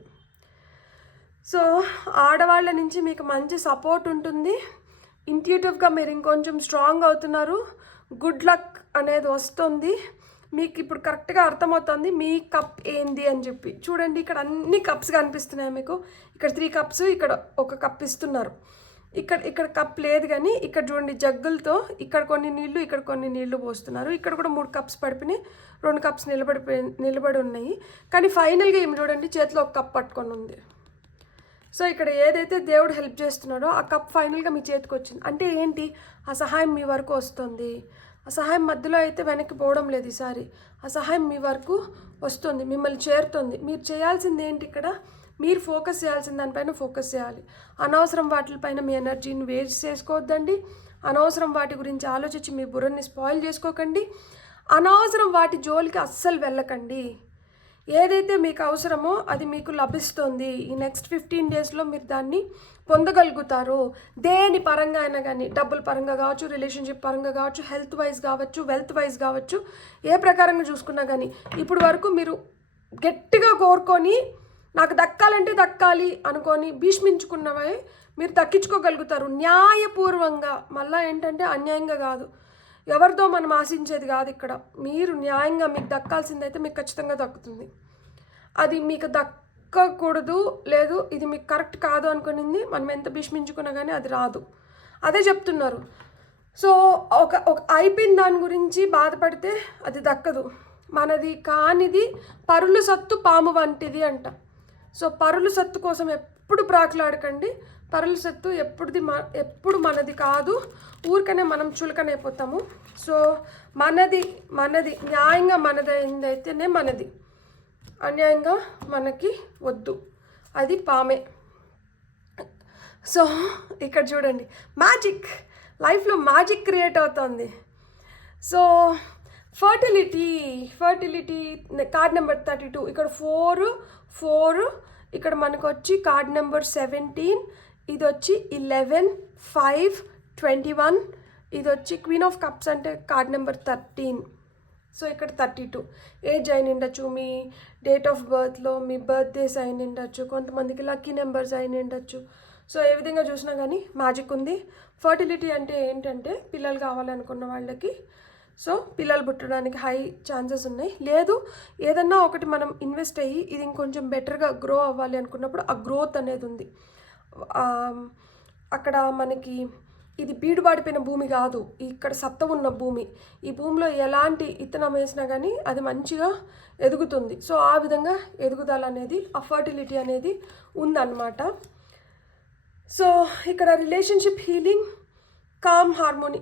సో ఆడవాళ్ళ నుంచి మీకు మంచి సపోర్ట్ ఉంటుంది. ఇంట్యూటివ్గా మీరు ఇంకొంచెం స్ట్రాంగ్ అవుతున్నారు. గుడ్ లక్ అనేది వస్తుంది మీకు. ఇప్పుడు కరెక్ట్గా అర్థమవుతుంది మీ కప్ ఏంది అని చెప్పి. చూడండి, ఇక్కడ అన్ని కప్స్ కనిపిస్తున్నాయి మీకు. ఇక్కడ 3 కప్స్, ఇక్కడ 1 కప్ ఇస్తున్నారు. ఇక్కడ కప్ లేదు కానీ ఇక్కడ చూడండి జగ్గులతో ఇక్కడ కొన్ని నీళ్లు, ఇక్కడ కొన్ని నీళ్లు పోస్తున్నారు. ఇక్కడ కూడా 3 కప్స్ పడిపోయినాయి, 2 కప్స్ నిలబడి ఉన్నాయి. కానీ ఫైనల్గా ఏమి చూడండి, చేతిలో 1 కప్ పట్టుకొని ఉంది. సో ఇక్కడ ఏదైతే దేవుడు హెల్ప్ చేస్తున్నాడో ఆ కప్ ఫైనల్గా మీ చేతికి వచ్చింది. అంటే ఏంటి, ఆ సహాయం మీ వరకు వస్తుంది. ఆ సహాయం మధ్యలో అయితే వెనక్కి పోవడం లేదు. ఈసారి ఆ సహాయం మీ వరకు వస్తుంది, మిమ్మల్ని చేరుతుంది. మీరు చేయాల్సింది ఏంటి, ఇక్కడ మీరు ఫోకస్ చేయాల్సిన దానిపైన ఫోకస్ చేయాలి. అనవసరం వాటిపైన మీ ఎనర్జీని వేస్ట్ చేసుకోవద్దండి. అనవసరం వాటి గురించి ఆలోచించి మీ బుర్రని స్పాయిల్ చేసుకోకండి. అనవసరం వాటి జోలికి అస్సలు వెళ్ళకండి. ఏదైతే మీకు అవసరమో అది మీకు లభిస్తుంది. ఈ నెక్స్ట్ 15 డేస్లో మీరు దాన్ని పొందగలుగుతారు. దేని పరంగా అయినా కానీ, డబ్బుల పరంగా కావచ్చు, రిలేషన్షిప్ పరంగా కావచ్చు, హెల్త్ వైజ్ కావచ్చు, వెల్త్ వైజ్ కావచ్చు, ఏ ప్రకారంగా చూసుకున్నా కానీ ఇప్పటి వరకు మీరు గట్టిగా కోరుకొని నాకు దక్కాలంటే దక్కాలి అనుకొని భీష్మించుకున్నవే మీరు దక్కించుకోగలుగుతారు న్యాయపూర్వంగా. మళ్ళీ ఏంటంటే అన్యాయంగా కాదు, ఎవరితో మనం ఆశించేది కాదు. ఇక్కడ మీరు న్యాయంగా మీకు దక్కాల్సిందైతే మీకు ఖచ్చితంగా దక్కుతుంది. అది మీకు దక్కకూడదు, లేదు ఇది మీకు కరెక్ట్ కాదు అనుకునింది మనం ఎంత భీష్మించుకున్నా కానీ అది రాదు. అదే చెప్తున్నారు. సో ఒక అయిపోయిన దాని గురించి బాధపడితే అది దక్కదు. మనది కానిది పరుల సత్తు పాము వంటిది అంట. సో పరుల సత్తు కోసం ఎప్పుడు ప్రాకులాడకండి. పరుల సత్తు ఎప్పుడు మనది కాదు, ఊరికనే మనం చులకనైపోతాము. సో మనది న్యాయంగా మనదైందైతేనే మనది, అన్యాయంగా మనకి వద్దు, అది పామే. సో ఇక్కడ చూడండి, మ్యాజిక్ లైఫ్లో మ్యాజిక్ క్రియేట్ అవుతుంది. సో ఫర్టిలిటీ కార్డ్ నెంబర్ 32, ఇక్కడ 4 ఇక్కడ మనకు వచ్చి కార్డ్ నెంబర్ 17, ఇది వచ్చి 11, 5, 21, ఇది వచ్చి క్వీన్ ఆఫ్ కప్స్ అంటే కార్డ్ నెంబర్ 13. సో ఇక్కడ 32 ఏజ్ అయిన ఉండొచ్చు, మీ డేట్ ఆఫ్ బర్త్లో మీ బర్త్డేస్ అయిన ఉండొచ్చు, కొంతమందికి లక్కీ నెంబర్స్ అయిన ఉండొచ్చు. సో ఏ విధంగా చూసినా కానీ మ్యాజిక్ ఉంది. ఫర్టిలిటీ అంటే ఏంటంటే పిల్లలు కావాలనుకున్న వాళ్ళకి సో పిల్లలు పుట్టడానికి హై ఛాన్సెస్ ఉన్నాయి. లేదు ఏదన్నా ఒకటి మనం ఇన్వెస్ట్ అయ్యి ఇది ఇంకొంచెం బెటర్గా గ్రో అవ్వాలి అనుకున్నప్పుడు ఆ గ్రోత్ అనేది ఉంది. అక్కడ మనకి ఇది బీడుబాడిపోయిన భూమి కాదు, ఇక్కడ సత్త ఉన్న భూమి. ఈ భూమిలో ఎలాంటి ఇత్తనం వేసినా కానీ అది మంచిగా ఎదుగుతుంది. సో ఆ విధంగా ఎదుగుదల అనేది ఆ ఫర్టిలిటీ అనేది ఉందన్నమాట. సో ఇక్కడ రిలేషన్షిప్ హీలింగ్, కామ్ హార్మోనీ.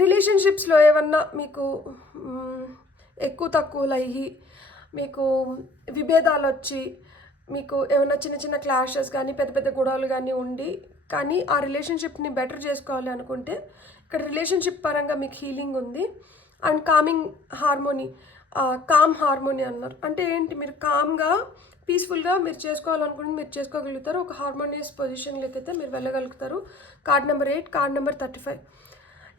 రిలేషన్షిప్స్లో ఏమన్నా మీకు ఎక్కువ తక్కువలు అయ్యి మీకు విభేదాలు వచ్చి మీకు ఏమైనా చిన్న చిన్న క్లాషెస్ కానీ పెద్ద పెద్ద గొడవలు కానీ ఉండి కానీ ఆ రిలేషన్షిప్ని బెటర్ చేసుకోవాలి అనుకుంటే ఇక్కడ రిలేషన్షిప్ పరంగా మీకు హీలింగ్ ఉంది. And calming harmony, calm harmony అన్నారు అంటే ఏంటి, మీరు కామ్గా పీస్ఫుల్గా మీరు చేసుకోవాలనుకుంటే మీరు చేసుకోగలుగుతారు. ఒక హార్మోనియస్ పొజిషన్లోకి అయితే మీరు వెళ్ళగలుగుతారు. Card number 8, card number 35.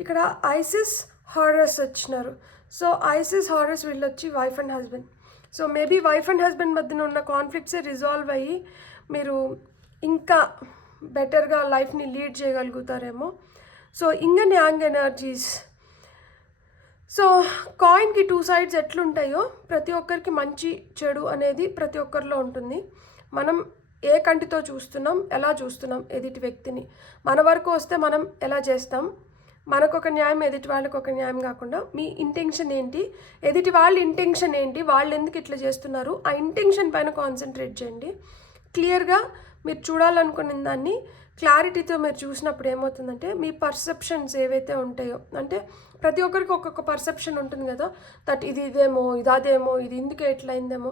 ఇక్కడ ఐసిస్ హారస్ వచ్చినారు. సో ఐసిస్ హారస్ వీళ్ళు వచ్చి wife and husband. So maybe wife and husband మధ్యన ఉన్న కాన్ఫ్లిక్ట్సే రిజాల్వ్ అయ్యి మీరు ఇంకా బెటర్గా లైఫ్ని లీడ్ చేయగలుగుతారేమో. సో ఇంగన్ యాంగ్ ఎనర్జీస్. సో కాయిన్కి 2 సైడ్స్ ఎట్లుంటాయో ప్రతి ఒక్కరికి మంచి చెడు అనేది ప్రతి ఒక్కరిలో ఉంటుంది. మనం ఏ కంటితో చూస్తున్నాం, ఎలా చూస్తున్నాం ఎదుటి వ్యక్తిని, మన వరకు వస్తే మనం ఎలా చేస్తాం, మనకొక న్యాయం ఎదుటి వాళ్ళకి ఒక న్యాయం కాకుండా మీ ఇంటెన్షన్ ఏంటి, ఎదుటి వాళ్ళ ఇంటెన్షన్ ఏంటి, వాళ్ళు ఎందుకు ఇట్లా చేస్తున్నారు, ఆ ఇంటెన్షన్ పైన కాన్సన్ట్రేట్ చేయండి. క్లియర్గా మీరు చూడాలనుకున్న దాన్ని క్లారిటీతో మీరు చూసినప్పుడు ఏమవుతుందంటే మీ పర్సెప్షన్స్ ఏవైతే ఉంటాయో, అంటే ప్రతి ఒక్కరికి ఒక్కొక్క పర్సెప్షన్ ఉంటుంది కదా, దట్ ఇది ఇదేమో ఇది అదేమో ఇది ఇందుకే ఎట్లయిందేమో.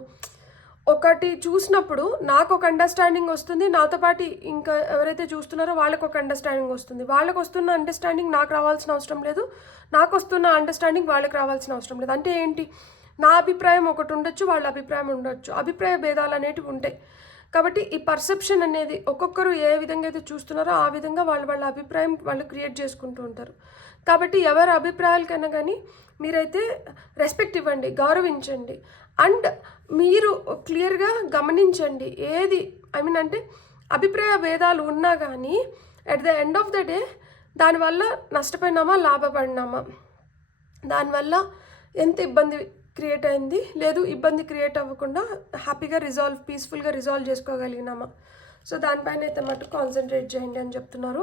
ఒకటి చూసినప్పుడు నాకు ఒక అండర్స్టాండింగ్ వస్తుంది, నాతో పాటు ఇంకా ఎవరైతే చూస్తున్నారో వాళ్ళకు ఒక అండర్స్టాండింగ్ వస్తుంది. వాళ్ళకు వస్తున్న అండర్స్టాండింగ్ నాకు రావాల్సిన అవసరం లేదు, నాకు వస్తున్న అండర్స్టాండింగ్ వాళ్ళకి రావాల్సిన అవసరం లేదు. అంటే ఏంటి, నా అభిప్రాయం ఒకటి ఉండొచ్చు, వాళ్ళ అభిప్రాయం ఉండొచ్చు, అభిప్రాయ భేదాలు అనేటివి ఉంటాయి. కాబట్టి ఈ పర్సెప్షన్ అనేది ఒక్కొక్కరు ఏ విధంగా అయితే చూస్తున్నారో ఆ విధంగా వాళ్ళ అభిప్రాయం వాళ్ళు క్రియేట్ చేసుకుంటూ ఉంటారు. కాబట్టి ఎవరి అభిప్రాయాలకైనా కానీ మీరైతే రెస్పెక్ట్ ఇవ్వండి, గౌరవించండి. అండ్ మీరు క్లియర్గా గమనించండి ఏది అంటే అభిప్రాయ భేదాలు ఉన్నా కానీ at the end of the day దానివల్ల నష్టపోయినామా లాభపడినామా, దానివల్ల ఎంత ఇబ్బంది క్రియేట్ అయింది, లేదు ఇబ్బంది క్రియేట్ అవ్వకుండా హ్యాపీగా పీస్ఫుల్గా రిజాల్వ్ చేసుకోగలిగినామా. సో దానిపైన అయితే మటు కాన్సన్ట్రేట్ చేయండి అని చెప్తున్నారు.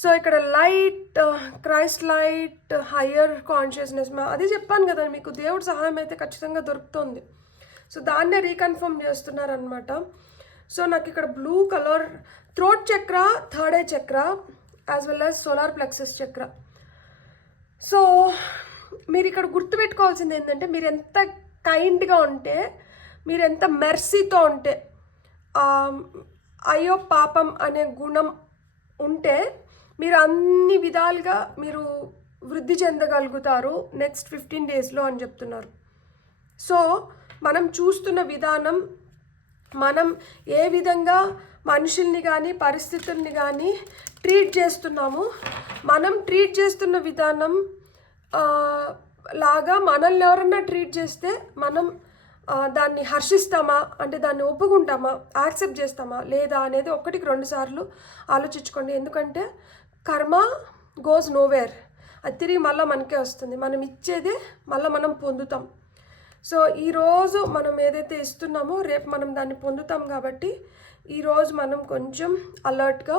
సో ఇక్కడ light, Christ light, higher consciousness, అదే చెప్పాను కదా మీకు దేవుడి సహాయం అయితే ఖచ్చితంగా దొరుకుతుంది. సో దాన్నే రీకన్ఫర్మ్ చేస్తున్నారనమాట. సో నాకు ఇక్కడ బ్లూ కలర్ థ్రోట్ చక్ర, థర్డ్ ఐ చక్ర as well as solar plexus చక్ర. సో మీరు ఇక్కడ గుర్తుపెట్టుకోవాల్సింది ఏంటంటే మీరు ఎంత కైండ్గా ఉంటే, మీరు ఎంత మెర్సీతో ఉంటే, అయ్యో పాపం అనే గుణం ఉంటే మీరు అన్ని విధాలుగా మీరు వృద్ధి చెందగలుగుతారు నెక్స్ట్ 15 డేస్లో అని చెప్తున్నారు. సో మనం చూస్తున్న విధానం, మనం ఏ విధంగా మనుషుల్ని కానీ పరిస్థితుల్ని కానీ ట్రీట్ చేస్తున్నాము, మనం ట్రీట్ చేస్తున్న విధానం లాగా మనల్ని ఎవరన్నా ట్రీట్ చేస్తే మనం దాన్ని హర్షిస్తామా, అంటే దాన్ని ఒప్పుకుంటామా, యాక్సెప్ట్ చేస్తామా లేదా అనేది 1-2 సార్లు ఆలోచించుకోండి. ఎందుకంటే కర్మ గోస్ నోవేర్, అది తిరిగి మళ్ళీ మనకే వస్తుంది. మనం ఇచ్చేదే మళ్ళీ మనం పొందుతాం. సో ఈరోజు మనం ఏదైతే ఇస్తున్నామో రేపు మనం దాన్ని పొందుతాం. కాబట్టి ఈరోజు మనం కొంచెం అలర్ట్గా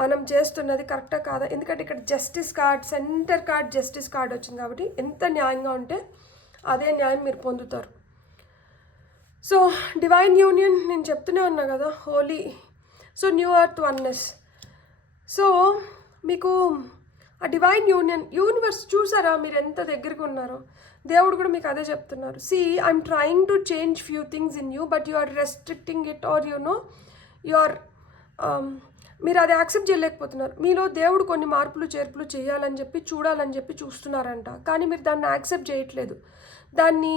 మనం చేస్తున్నది కరెక్టా కాదా, ఎందుకంటే ఇక్కడ justice card, centre card justice card వచ్చింది. కాబట్టి ఎంత న్యాయంగా ఉంటే అదే న్యాయం మీరు పొందుతారు. సో డివైన్ యూనియన్ నేను చెప్తూనే ఉన్నా కదా, holy. So new earth oneness. So మీకు ఆ డివైన్ యూనివర్స్ చూసారా మీరు ఎంత దగ్గరికి ఉన్నారో, దేవుడు కూడా మీకు అదే చెప్తున్నారు. I'm trying to change few things in you but you are restricting it, or you are మీరు అది యాక్సెప్ట్ చేయలేకపోతున్నారు. మీలో దేవుడు కొన్ని మార్పులు చేర్పులు చేయాలని చెప్పి చూడాలని చెప్పి చూస్తున్నారంట, కానీ మీరు దాన్ని యాక్సెప్ట్ చేయట్లేదు, దాన్ని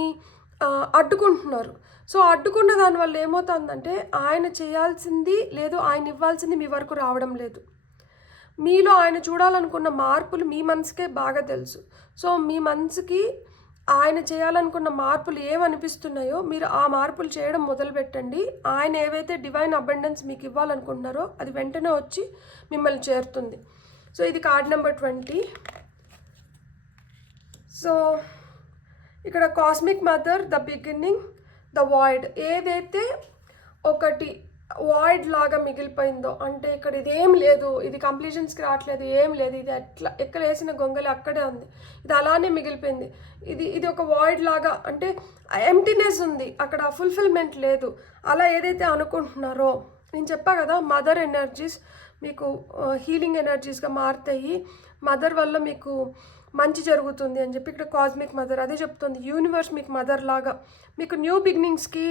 అడ్డుకుంటున్నారు. సో అడ్డుకున్న దానివల్ల ఏమవుతుందంటే ఆయన చేయాల్సింది లేదు, ఆయన ఇవ్వాల్సింది మీ వరకు రావడం లేదు. మీలో ఆయన చూడాలనుకున్న మార్పులు మీ మనసుకే బాగా తెలుసు. సో మీ మనసుకి ఆయన చేయాలనుకున్న మార్పులు ఏమనిపిస్తున్నాయో మీరు ఆ మార్పులు చేయడం మొదలుపెట్టండి. ఆయన ఏవైతే డివైన్ అబండెన్స్ మీకు ఇవ్వాలనుకుంటున్నారో అది వెంటనే వచ్చి మిమ్మల్ని చేరుతుంది. సో ఇది కార్డ్ నెంబర్ 20. సో ఇక్కడ cosmic mother, the beginning, the void, ఏదైతే ఒకటి వాయిడ్ లాగా మిగిలిపోయిందో, అంటే ఇక్కడ ఇది ఏం లేదు, ఇది కంప్లీషన్స్కి రావట్లేదు, ఏం లేదు, ఇది ఎట్లా ఎక్కడ వేసిన గొంగలి అక్కడే ఉంది, ఇది అలానే మిగిలిపోయింది, ఇది ఒక వాయిడ్ లాగా, అంటే ఎంప్టీనెస్ ఉంది, అక్కడ ఫుల్ఫిల్మెంట్ లేదు, అలా ఏదైతే అనుకుంటున్నారో, నేను చెప్పా కదా మదర్ ఎనర్జీస్ మీకు హీలింగ్ ఎనర్జీస్గా మారుతాయి, మదర్ వల్ల మీకు మంచి జరుగుతుంది అని చెప్పి ఇక్కడ కాస్మిక్ మదర్ అదే చెప్తుంది. యూనివర్స్ మీకు మదర్ లాగా మీకు న్యూ బిగినింగ్స్కి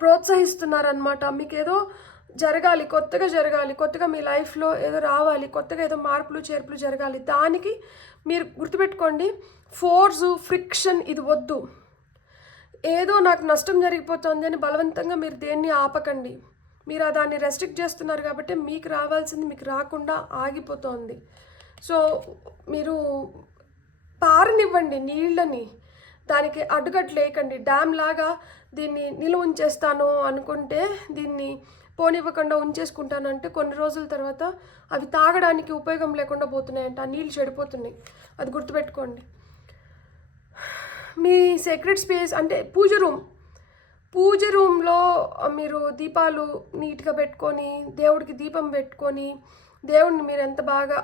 ప్రోత్సహిస్తున్నారనమాట. మీకు ఏదో జరగాలి, కొత్తగా జరగాలి, కొత్తగా మీ లైఫ్లో ఏదో రావాలి, కొత్తగా ఏదో మార్పులు చేర్పులు జరగాలి. దానికి మీరు గుర్తుపెట్టుకోండి, ఫోర్సు ఫ్రిక్షన్ ఇది వద్దు. ఏదో నాకు నష్టం జరిగిపోతుంది అని బలవంతంగా మీరు దేన్ని ఆపకండి. మీరు దాన్ని రెస్ట్రిక్ట్ చేస్తున్నారు కాబట్టి మీకు రావాల్సింది మీకు రాకుండా ఆగిపోతుంది. సో మీరు పారనివ్వండి నీళ్ళని, దానికి అడ్డుకట్టు లేకండి. డ్యామ్ లాగా దీన్ని నిలువ ఉంచేస్తాను అనుకుంటే, దీన్ని పోనివ్వకుండా ఉంచేసుకుంటానంటే కొన్ని రోజుల తర్వాత అవి తాగడానికి ఉపయోగం లేకుండా పోతున్నాయంట, ఆ నీళ్ళు చెడిపోతున్నాయి. అది గుర్తుపెట్టుకోండి. మీ సీక్రెట్ స్పేస్ అంటే పూజ రూమ్లో మీరు దీపాలు నీట్గా పెట్టుకొని, దేవుడికి దీపం పెట్టుకొని, దేవుడిని మీరు ఎంత బాగా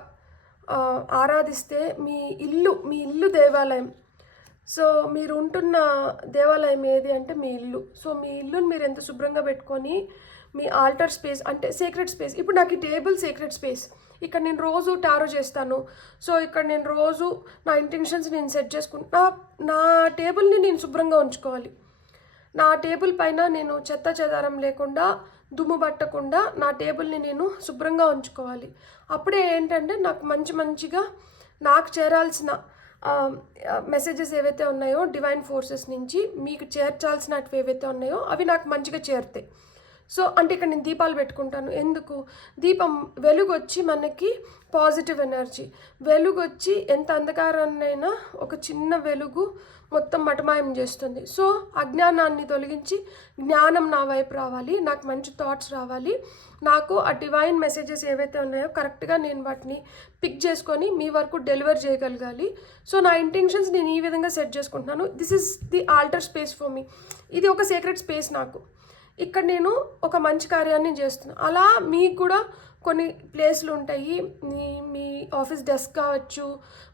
ఆరాధిస్తే మీ ఇల్లు దేవాలయం. సో మీరు ఉంటున్న దేవాలయం ఏది అంటే మీ ఇల్లు. సో మీ ఇల్లుని మీరు ఎంత శుభ్రంగా పెట్టుకొని, మీ ఆల్టర్ స్పేస్ అంటే సీక్రెట్ స్పేస్. ఇప్పుడు నాకు ఈ టేబుల్ సీక్రెట్ స్పేస్, ఇక్కడ నేను రోజు టారో చేస్తాను. సో ఇక్కడ నేను రోజు నా ఇంటెన్షన్స్ నేను సెట్ చేసుకుంటా. నా టేబుల్ని నేను శుభ్రంగా ఉంచుకోవాలి. నా టేబుల్ పైన నేను చెత్త చెదారం లేకుండా, దుమ్ము పట్టకుండా నా టేబుల్ని నేను శుభ్రంగా ఉంచుకోవాలి. అప్పుడే ఏంటంటే నాకు మంచిగా నాకు చేరాల్సిన మెసేజెస్ ఏవైతే ఉన్నాయో డివైన్ ఫోర్సెస్ నుంచి మీకు చేర్చాల్సినవి ఏవైతే ఉన్నాయో అవి నాకు మంచిగా చేరుతాయి. సో అంటే ఇక్కడ నేను దీపాలు పెట్టుకుంటాను. ఎందుకు? దీపం వెలుగు వచ్చి మనకి పాజిటివ్ ఎనర్జీ, వెలుగు వచ్చి ఎంత అంధకారాన్నైనా ఒక చిన్న వెలుగు మొత్తం మటమాయం చేస్తుంది. సో అజ్ఞానాన్ని తొలగించి జ్ఞానం నా వైపు రావాలి, నాకు మంచి థాట్స్ రావాలి, నాకు ఆ డివైన్ మెసేజెస్ ఏవైతే ఉన్నాయో కరెక్ట్గా నేను వాటిని పిక్ చేసుకొని మీ వరకు డెలివర్ చేయగలగాలి. సో నా ఇంటెన్షన్స్ నేను ఈ విధంగా సెట్ చేసుకుంటున్నాను. This is the altar space for me. ఇది ఒక సీక్రెట్ స్పేస్ నాకు. ఇక్కడ నేను ఒక మంచి కార్యాన్ని చేస్తున్నాను. అలా మీకు కూడా కొన్ని ప్లేస్లు ఉంటాయి, మీ ఆఫీస్ డెస్క్ కావచ్చు,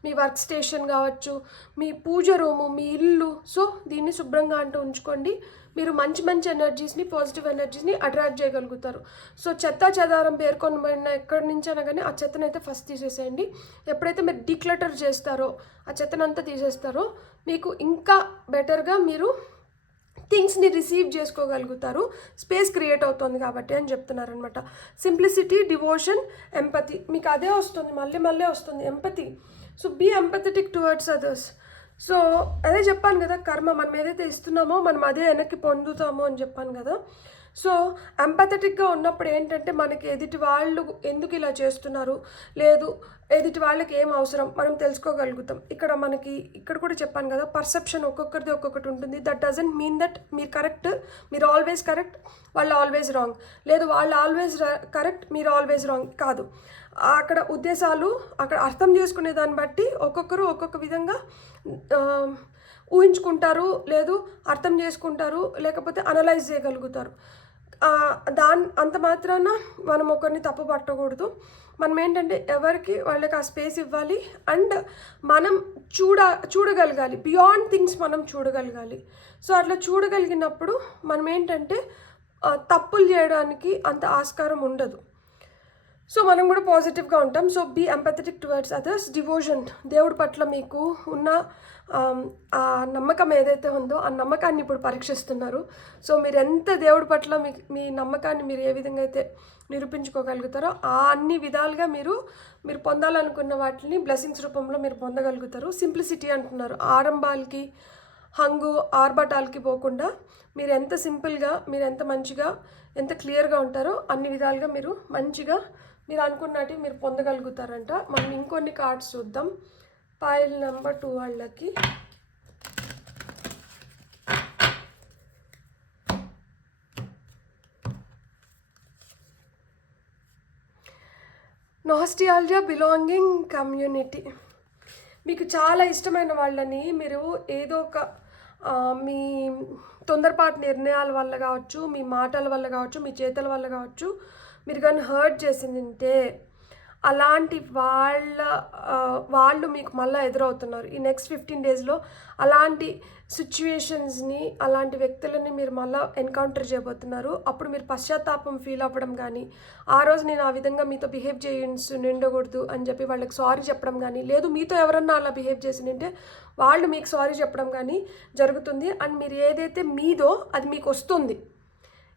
మీ వర్క్ స్టేషన్ కావచ్చు, మీ పూజ రూము, మీ ఇల్లు. సో దీన్ని శుభ్రంగా అంటూ ఉంచుకోండి. మీరు మంచి ఎనర్జీస్ని, పాజిటివ్ ఎనర్జీస్ని అట్రాక్ట్ చేయగలుగుతారు. సో చెత్త చెదారం పేర్కొని పోయిన ఎక్కడి నుంచైనా కానీ ఆ చెత్తనైతే ఫస్ట్ తీసేసేయండి. ఎప్పుడైతే మీరు డీక్లటర్ చేస్తారో, ఆ చెత్తనంతా తీసేస్తారో, మీకు ఇంకా బెటర్గా మీరు థింగ్స్ని రిసీవ్ చేసుకోగలుగుతారు. స్పేస్ క్రియేట్ అవుతుంది కాబట్టి అని చెప్తున్నారనమాట. సింప్లిసిటీ, డివోషన్, ఎంపతి, మీకు అదే వస్తుంది, మళ్ళీ వస్తుంది empathy. So be empathetic towards others. So అదే చెప్పాను కదా, కర్మ మనం ఏదైతే ఇస్తున్నామో మనం అదే వెనక్కి పొందుతామో అని చెప్పాను కదా. సో ఎంపథెటిక్గా ఉన్నప్పుడు ఏంటంటే మనకి ఎదుటి వాళ్ళు ఎందుకు ఇలా చేస్తున్నారు, లేదు ఎదుటి వాళ్ళకి ఏం అవసరం మనం తెలుసుకోగలుగుతాం. ఇక్కడ కూడా చెప్పాను కదా, పర్సెప్షన్ ఒక్కొక్కరిది ఒక్కొక్కటి ఉంటుంది. దట్ డజంట్ మీన్ దట్ మీరు కరెక్ట్, మీరు ఆల్వేస్ కరెక్ట్, వాళ్ళు ఆల్వేస్ రాంగ్, లేదు వాళ్ళు ఆల్వేస్ కరెక్ట్, మీరు ఆల్వేస్ రాంగ్ కాదు. అక్కడ ఉద్దేశాలు, అక్కడ అర్థం చేసుకునే దాన్ని బట్టి ఒక్కొక్కరు ఒక్కొక్క విధంగా ఊహించుకుంటారు, లేదు అర్థం చేసుకుంటారు, లేకపోతే అనలైజ్ చేయగలుగుతారు. అంత మాత్రాన మనం ఒకరిని తప్పు పట్టకూడదు. మనం ఏంటంటే ఎవరికి వాళ్ళకి ఆ స్పేస్ ఇవ్వాలి, అండ్ మనం చూడగలగాలి, బియాండ్ థింగ్స్ మనం చూడగలగాలి. సో అట్లా చూడగలిగినప్పుడు మనం ఏంటంటే తప్పులు చేయడానికి అంత ఆస్కారం ఉండదు. సో మనం కూడా పాజిటివ్గా ఉంటాం. So be empathetic towards others. Devotion, దేవుడి పట్ల మీకు ఉన్న ఆ నమ్మకం ఏదైతే ఉందో ఆ నమ్మకాన్ని ఇప్పుడు పరీక్షిస్తున్నారు. సో మీరు ఎంత దేవుడి పట్ల మీ నమ్మకాన్ని మీరు ఏ విధంగా అయితే నిరూపించుకోగలుగుతారో ఆ అన్ని విధాలుగా మీరు పొందాలనుకున్న వాటిని బ్లెస్సింగ్స్ రూపంలో మీరు పొందగలుగుతారు. సింప్లిసిటీ అంటున్నారు. ఆడంబాలకి హంగు ఆర్భటాలకి పోకుండా మీరు ఎంత సింపుల్గా, మీరు ఎంత మంచిగా, ఎంత క్లియర్గా ఉంటారో అన్ని విధాలుగా మీరు మంచిగా మీరు అనుకున్నట్టు మీరు పొందగలుగుతారంట. మనం ఇంకొన్ని కార్డ్స్ చూద్దాం. పైల్ నెంబర్ 2 వాళ్ళకి నాస్టాల్జియా, బిలాంగింగ్, కమ్యూనిటీ. మీకు చాలా ఇష్టమైన వాళ్ళని మీరు ఏదో ఒక మీ తొందరపాటు నిర్ణయాల వల్ల కావచ్చు, మీ మాటల వల్ల కావచ్చు, మీ చేతల వల్ల కావచ్చు, మీరు కానీ హర్ట్ చేసిందంటే అలాంటి వాళ్ళు మీకు మళ్ళీ ఎదురవుతున్నారు. ఈ నెక్స్ట్ 15 డేస్లో అలాంటి సిచ్యువేషన్స్ని, అలాంటి వ్యక్తులని మీరు మళ్ళీ ఎన్కౌంటర్ చేయబోతున్నారు. అప్పుడు మీరు పశ్చాత్తాపం ఫీల్ అవ్వడం కానీ, ఆ రోజు నేను ఆ విధంగా మీతో బిహేవ్ నిండకూడదు అని చెప్పి వాళ్ళకి సారీ చెప్పడం కానీ, లేదు మీతో ఎవరన్నా అలా బిహేవ్ చేసి నింటే వాళ్ళు మీకు సారీ చెప్పడం కానీ జరుగుతుంది. అండ్ మీరు ఏదైతే మీదో అది మీకు వస్తుంది.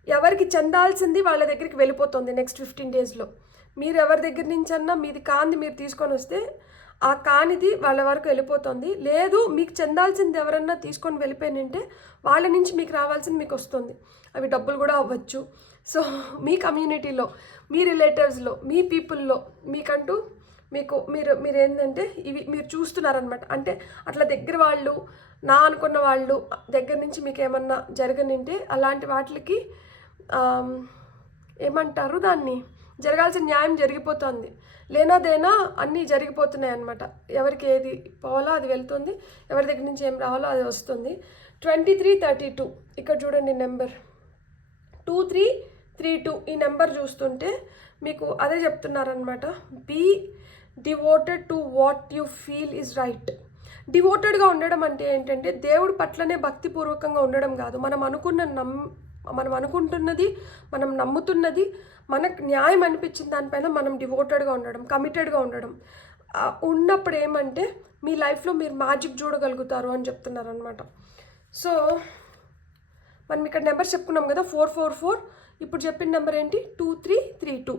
ఎవరికి చెందాల్సింది వాళ్ళ దగ్గరికి వెళ్ళిపోతుంది నెక్స్ట్ 15 డేస్లో. మీరు ఎవరి దగ్గర నుంచి అన్నా మీది కాంది మీరు తీసుకొని వస్తే ఆ కానిది వాళ్ళ వరకు వెళ్ళిపోతుంది. లేదు మీకు చెందాల్సింది ఎవరన్నా తీసుకొని వెళ్ళిపోయినంటే వాళ్ళ నుంచి మీకు రావాల్సింది మీకు వస్తుంది. అవి డబ్బులు కూడా అవ్వచ్చు. సో మీ కమ్యూనిటీలో, మీ రిలేటివ్స్లో, మీ పీపుల్లో మీకంటూ మీరు ఏంటంటే ఇవి మీరు చూస్తున్నారనమాట. అంటే అట్లా దగ్గర వాళ్ళు, నా అనుకున్న వాళ్ళు దగ్గర నుంచి మీకు ఏమన్నా జరగనింటే అలాంటి వాటికి ఏమంటారు, దాన్ని జరగాల్సిన న్యాయం జరిగిపోతుంది. లేనాదేనా అన్నీ జరిగిపోతున్నాయి అన్నమాట. ఎవరికి ఏది పోవాలో అది వెళ్తుంది, ఎవరి దగ్గర నుంచి ఏం రావాలో అది వస్తుంది. 2332 ఇక్కడ చూడండి, నెంబర్ 2332 ఈ నెంబర్ చూస్తుంటే మీకు అదే చెప్తున్నారనమాట. Be devoted to what you feel is right. డివోటెడ్గా ఉండడం అంటే ఏంటంటే దేవుడి పట్లనే భక్తిపూర్వకంగా ఉండడం కాదు. మనం అనుకుంటున్నది, మనం నమ్ముతున్నది, మనకు న్యాయం అనిపించిన దానిపైన మనం డివోటెడ్గా ఉండడం, కమిటెడ్గా ఉండడం ఉన్నప్పుడు ఏమంటే మీ లైఫ్లో మీరు మ్యాజిక్ చూడగలుగుతారు అని చెప్తున్నారనమాట. సో మనం ఇక్కడ నెంబర్ చెప్పుకున్నాం కదా, 444. ఇప్పుడు చెప్పిన నెంబర్ ఏంటి, 2332.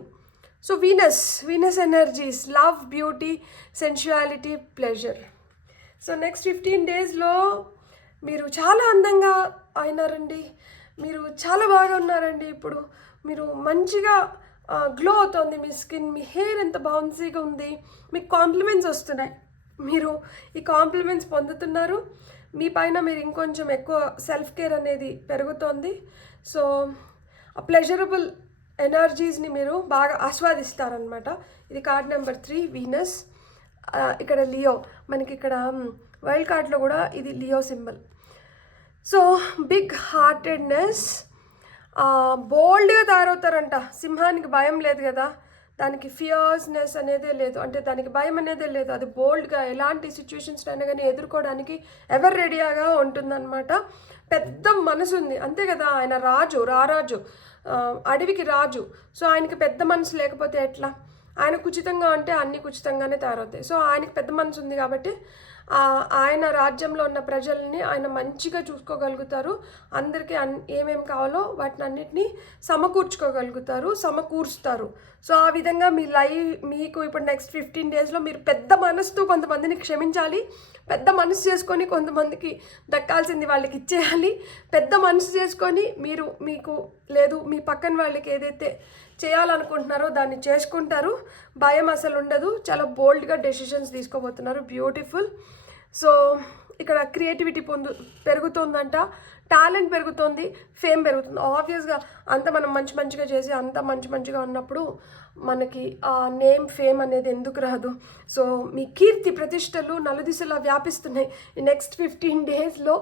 So Venus energies, love, beauty, sensuality, pleasure. So next 15 డేస్లో మీరు చాలా అందంగా అయినారండి, మీరు చాలా బాగా ఉన్నారండి. ఇప్పుడు మీరు మంచిగా గ్లో అవుతుంది మీ స్కిన్, మీ హెయిర్ ఎంత బౌన్సీగా ఉంది, మీకు కాంప్లిమెంట్స్ వస్తున్నాయి. మీరు ఈ కాంప్లిమెంట్స్ పొందుతున్నారు. మీ పైన మీరు ఇంకొంచెం ఎక్కువ సెల్ఫ్ కేర్ అనేది పెరుగుతోంది. సో ఆ ప్లెజరబుల్ ఎనర్జీస్ని మీరు బాగా ఆస్వాదిస్తారనమాట. ఇది కార్డ్ నెంబర్ 3 వీనస్. ఇక్కడ లియో, మనకి ఇక్కడ వైల్డ్ కార్డ్లో కూడా ఇది Leo symbol. So big heartedness, బోల్డ్గా తయారవుతారంట. సింహానికి భయం లేదు కదా, దానికి ఫియర్స్నెస్ అనేదే లేదు, అంటే దానికి భయం అనేదే లేదు. అది బోల్డ్గా ఎలాంటి సిచ్యువేషన్స్ అయినా కానీ ఎదుర్కోవడానికి ఎవరు రెడీగా ఉంటుందన్నమాట. పెద్ద మనసు ఉంది, అంతే కదా. ఆయన రారాజు, అడవికి రాజు. సో ఆయనకి పెద్ద మనసు లేకపోతే ఎట్లా? ఆయనకు ఉచితంగా అంటే అన్నీ ఉచితంగానే తయారవుతాయి. సో ఆయనకి పెద్ద మనసు ఉంది కాబట్టి ఆయన రాజ్యంలో ఉన్న ప్రజల్ని ఆయన మంచిగా చూసుకోగలుగుతారు. అందరికీ ఏమేమి కావాలో వాటిని అన్నిటినీ సమకూర్చుతారు. సో ఆ విధంగా మీకు ఇప్పుడు నెక్స్ట్ 15 డేస్లో మీరు పెద్ద మనసుతో కొంతమందిని క్షమించాలి, పెద్ద మనసు చేసుకొని కొంతమందికి దక్కాల్సింది వాళ్ళకి ఇచ్చేయాలి, పెద్ద మనసు చేసుకొని మీకు లేదు మీ పక్కన వాళ్ళకి ఏదైతే చేయాలనుకుంటున్నారో దాన్ని చేసుకుంటారు. భయం అసలు ఉండదు, చాలా బోల్డ్గా డెసిషన్స్ తీసుకోబోతున్నారు. బ్యూటిఫుల్. సో ఇక్కడ క్రియేటివిటీ పెరుగుతుందంట, టాలెంట్ పెరుగుతుంది, ఫేమ్ పెరుగుతుంది. ఆబ్వియస్గా అంత మనం మంచిగా చేసి అంత మంచిగా ఉన్నప్పుడు మనకి ఆ నేమ్, ఫేమ్ అనేది ఎందుకు రాదు? సో మీ కీర్తి ప్రతిష్టలు నలుదిశలా వ్యాపిస్తున్నాయి. ఈ నెక్స్ట్ 15 డేస్లో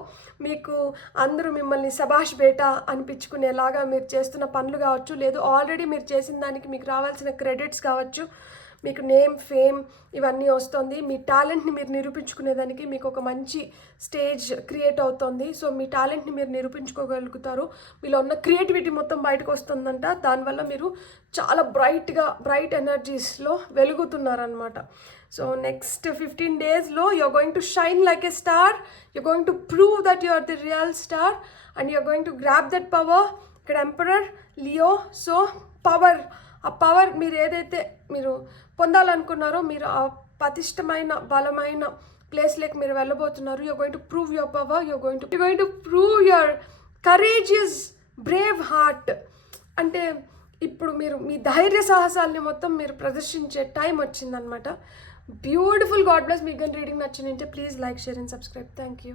మీకు అందరూ మిమ్మల్ని సబాష్ బేటా అనిపించుకునేలాగా మీరు చేస్తున్న పనులు కావచ్చు, లేదు ఆల్రెడీ మీరు చేసిన దానికి మీకు రావాల్సిన క్రెడిట్స్ కావచ్చు, మీకు నేమ్, ఫేమ్ ఇవన్నీ వస్తుంది. మీ టాలెంట్ని మీరు నిరూపించుకునేదానికి మీకు ఒక మంచి స్టేజ్ క్రియేట్ అవుతుంది. సో మీ టాలెంట్ని మీరు నిరూపించుకోగలుగుతారు. మీలో ఉన్న క్రియేటివిటీ మొత్తం బయటకు వస్తుందంట. దానివల్ల మీరు చాలా బ్రైట్ ఎనర్జీస్లో వెలుగుతున్నారనమాట. సో నెక్స్ట్ 15 daysలో you're going to shine like a star. You're going to prove that you are the real star and you're going to grab that power. ఇక్కడ ఎంపరర్, లియో. సో ఆ పవర్ మీరు ఏదైతే మీరు పొందాలనుకున్నారో మీరు ఆ పటిష్టమైన బలమైన ప్లేస్లోకి మీరు వెళ్ళబోతున్నారు. you're going to prove your power. you're going to prove your courageous brave heart. అంటే ఇప్పుడు మీరు మీ ధైర్య సాహసాలని మొత్తం మీరు ప్రదర్శించే టైం వచ్చిందనమాట. బ్యూటిఫుల్. God bless. మీకు కానీ రీడింగ్ నచ్చినంటే please like, share and subscribe. Thank you.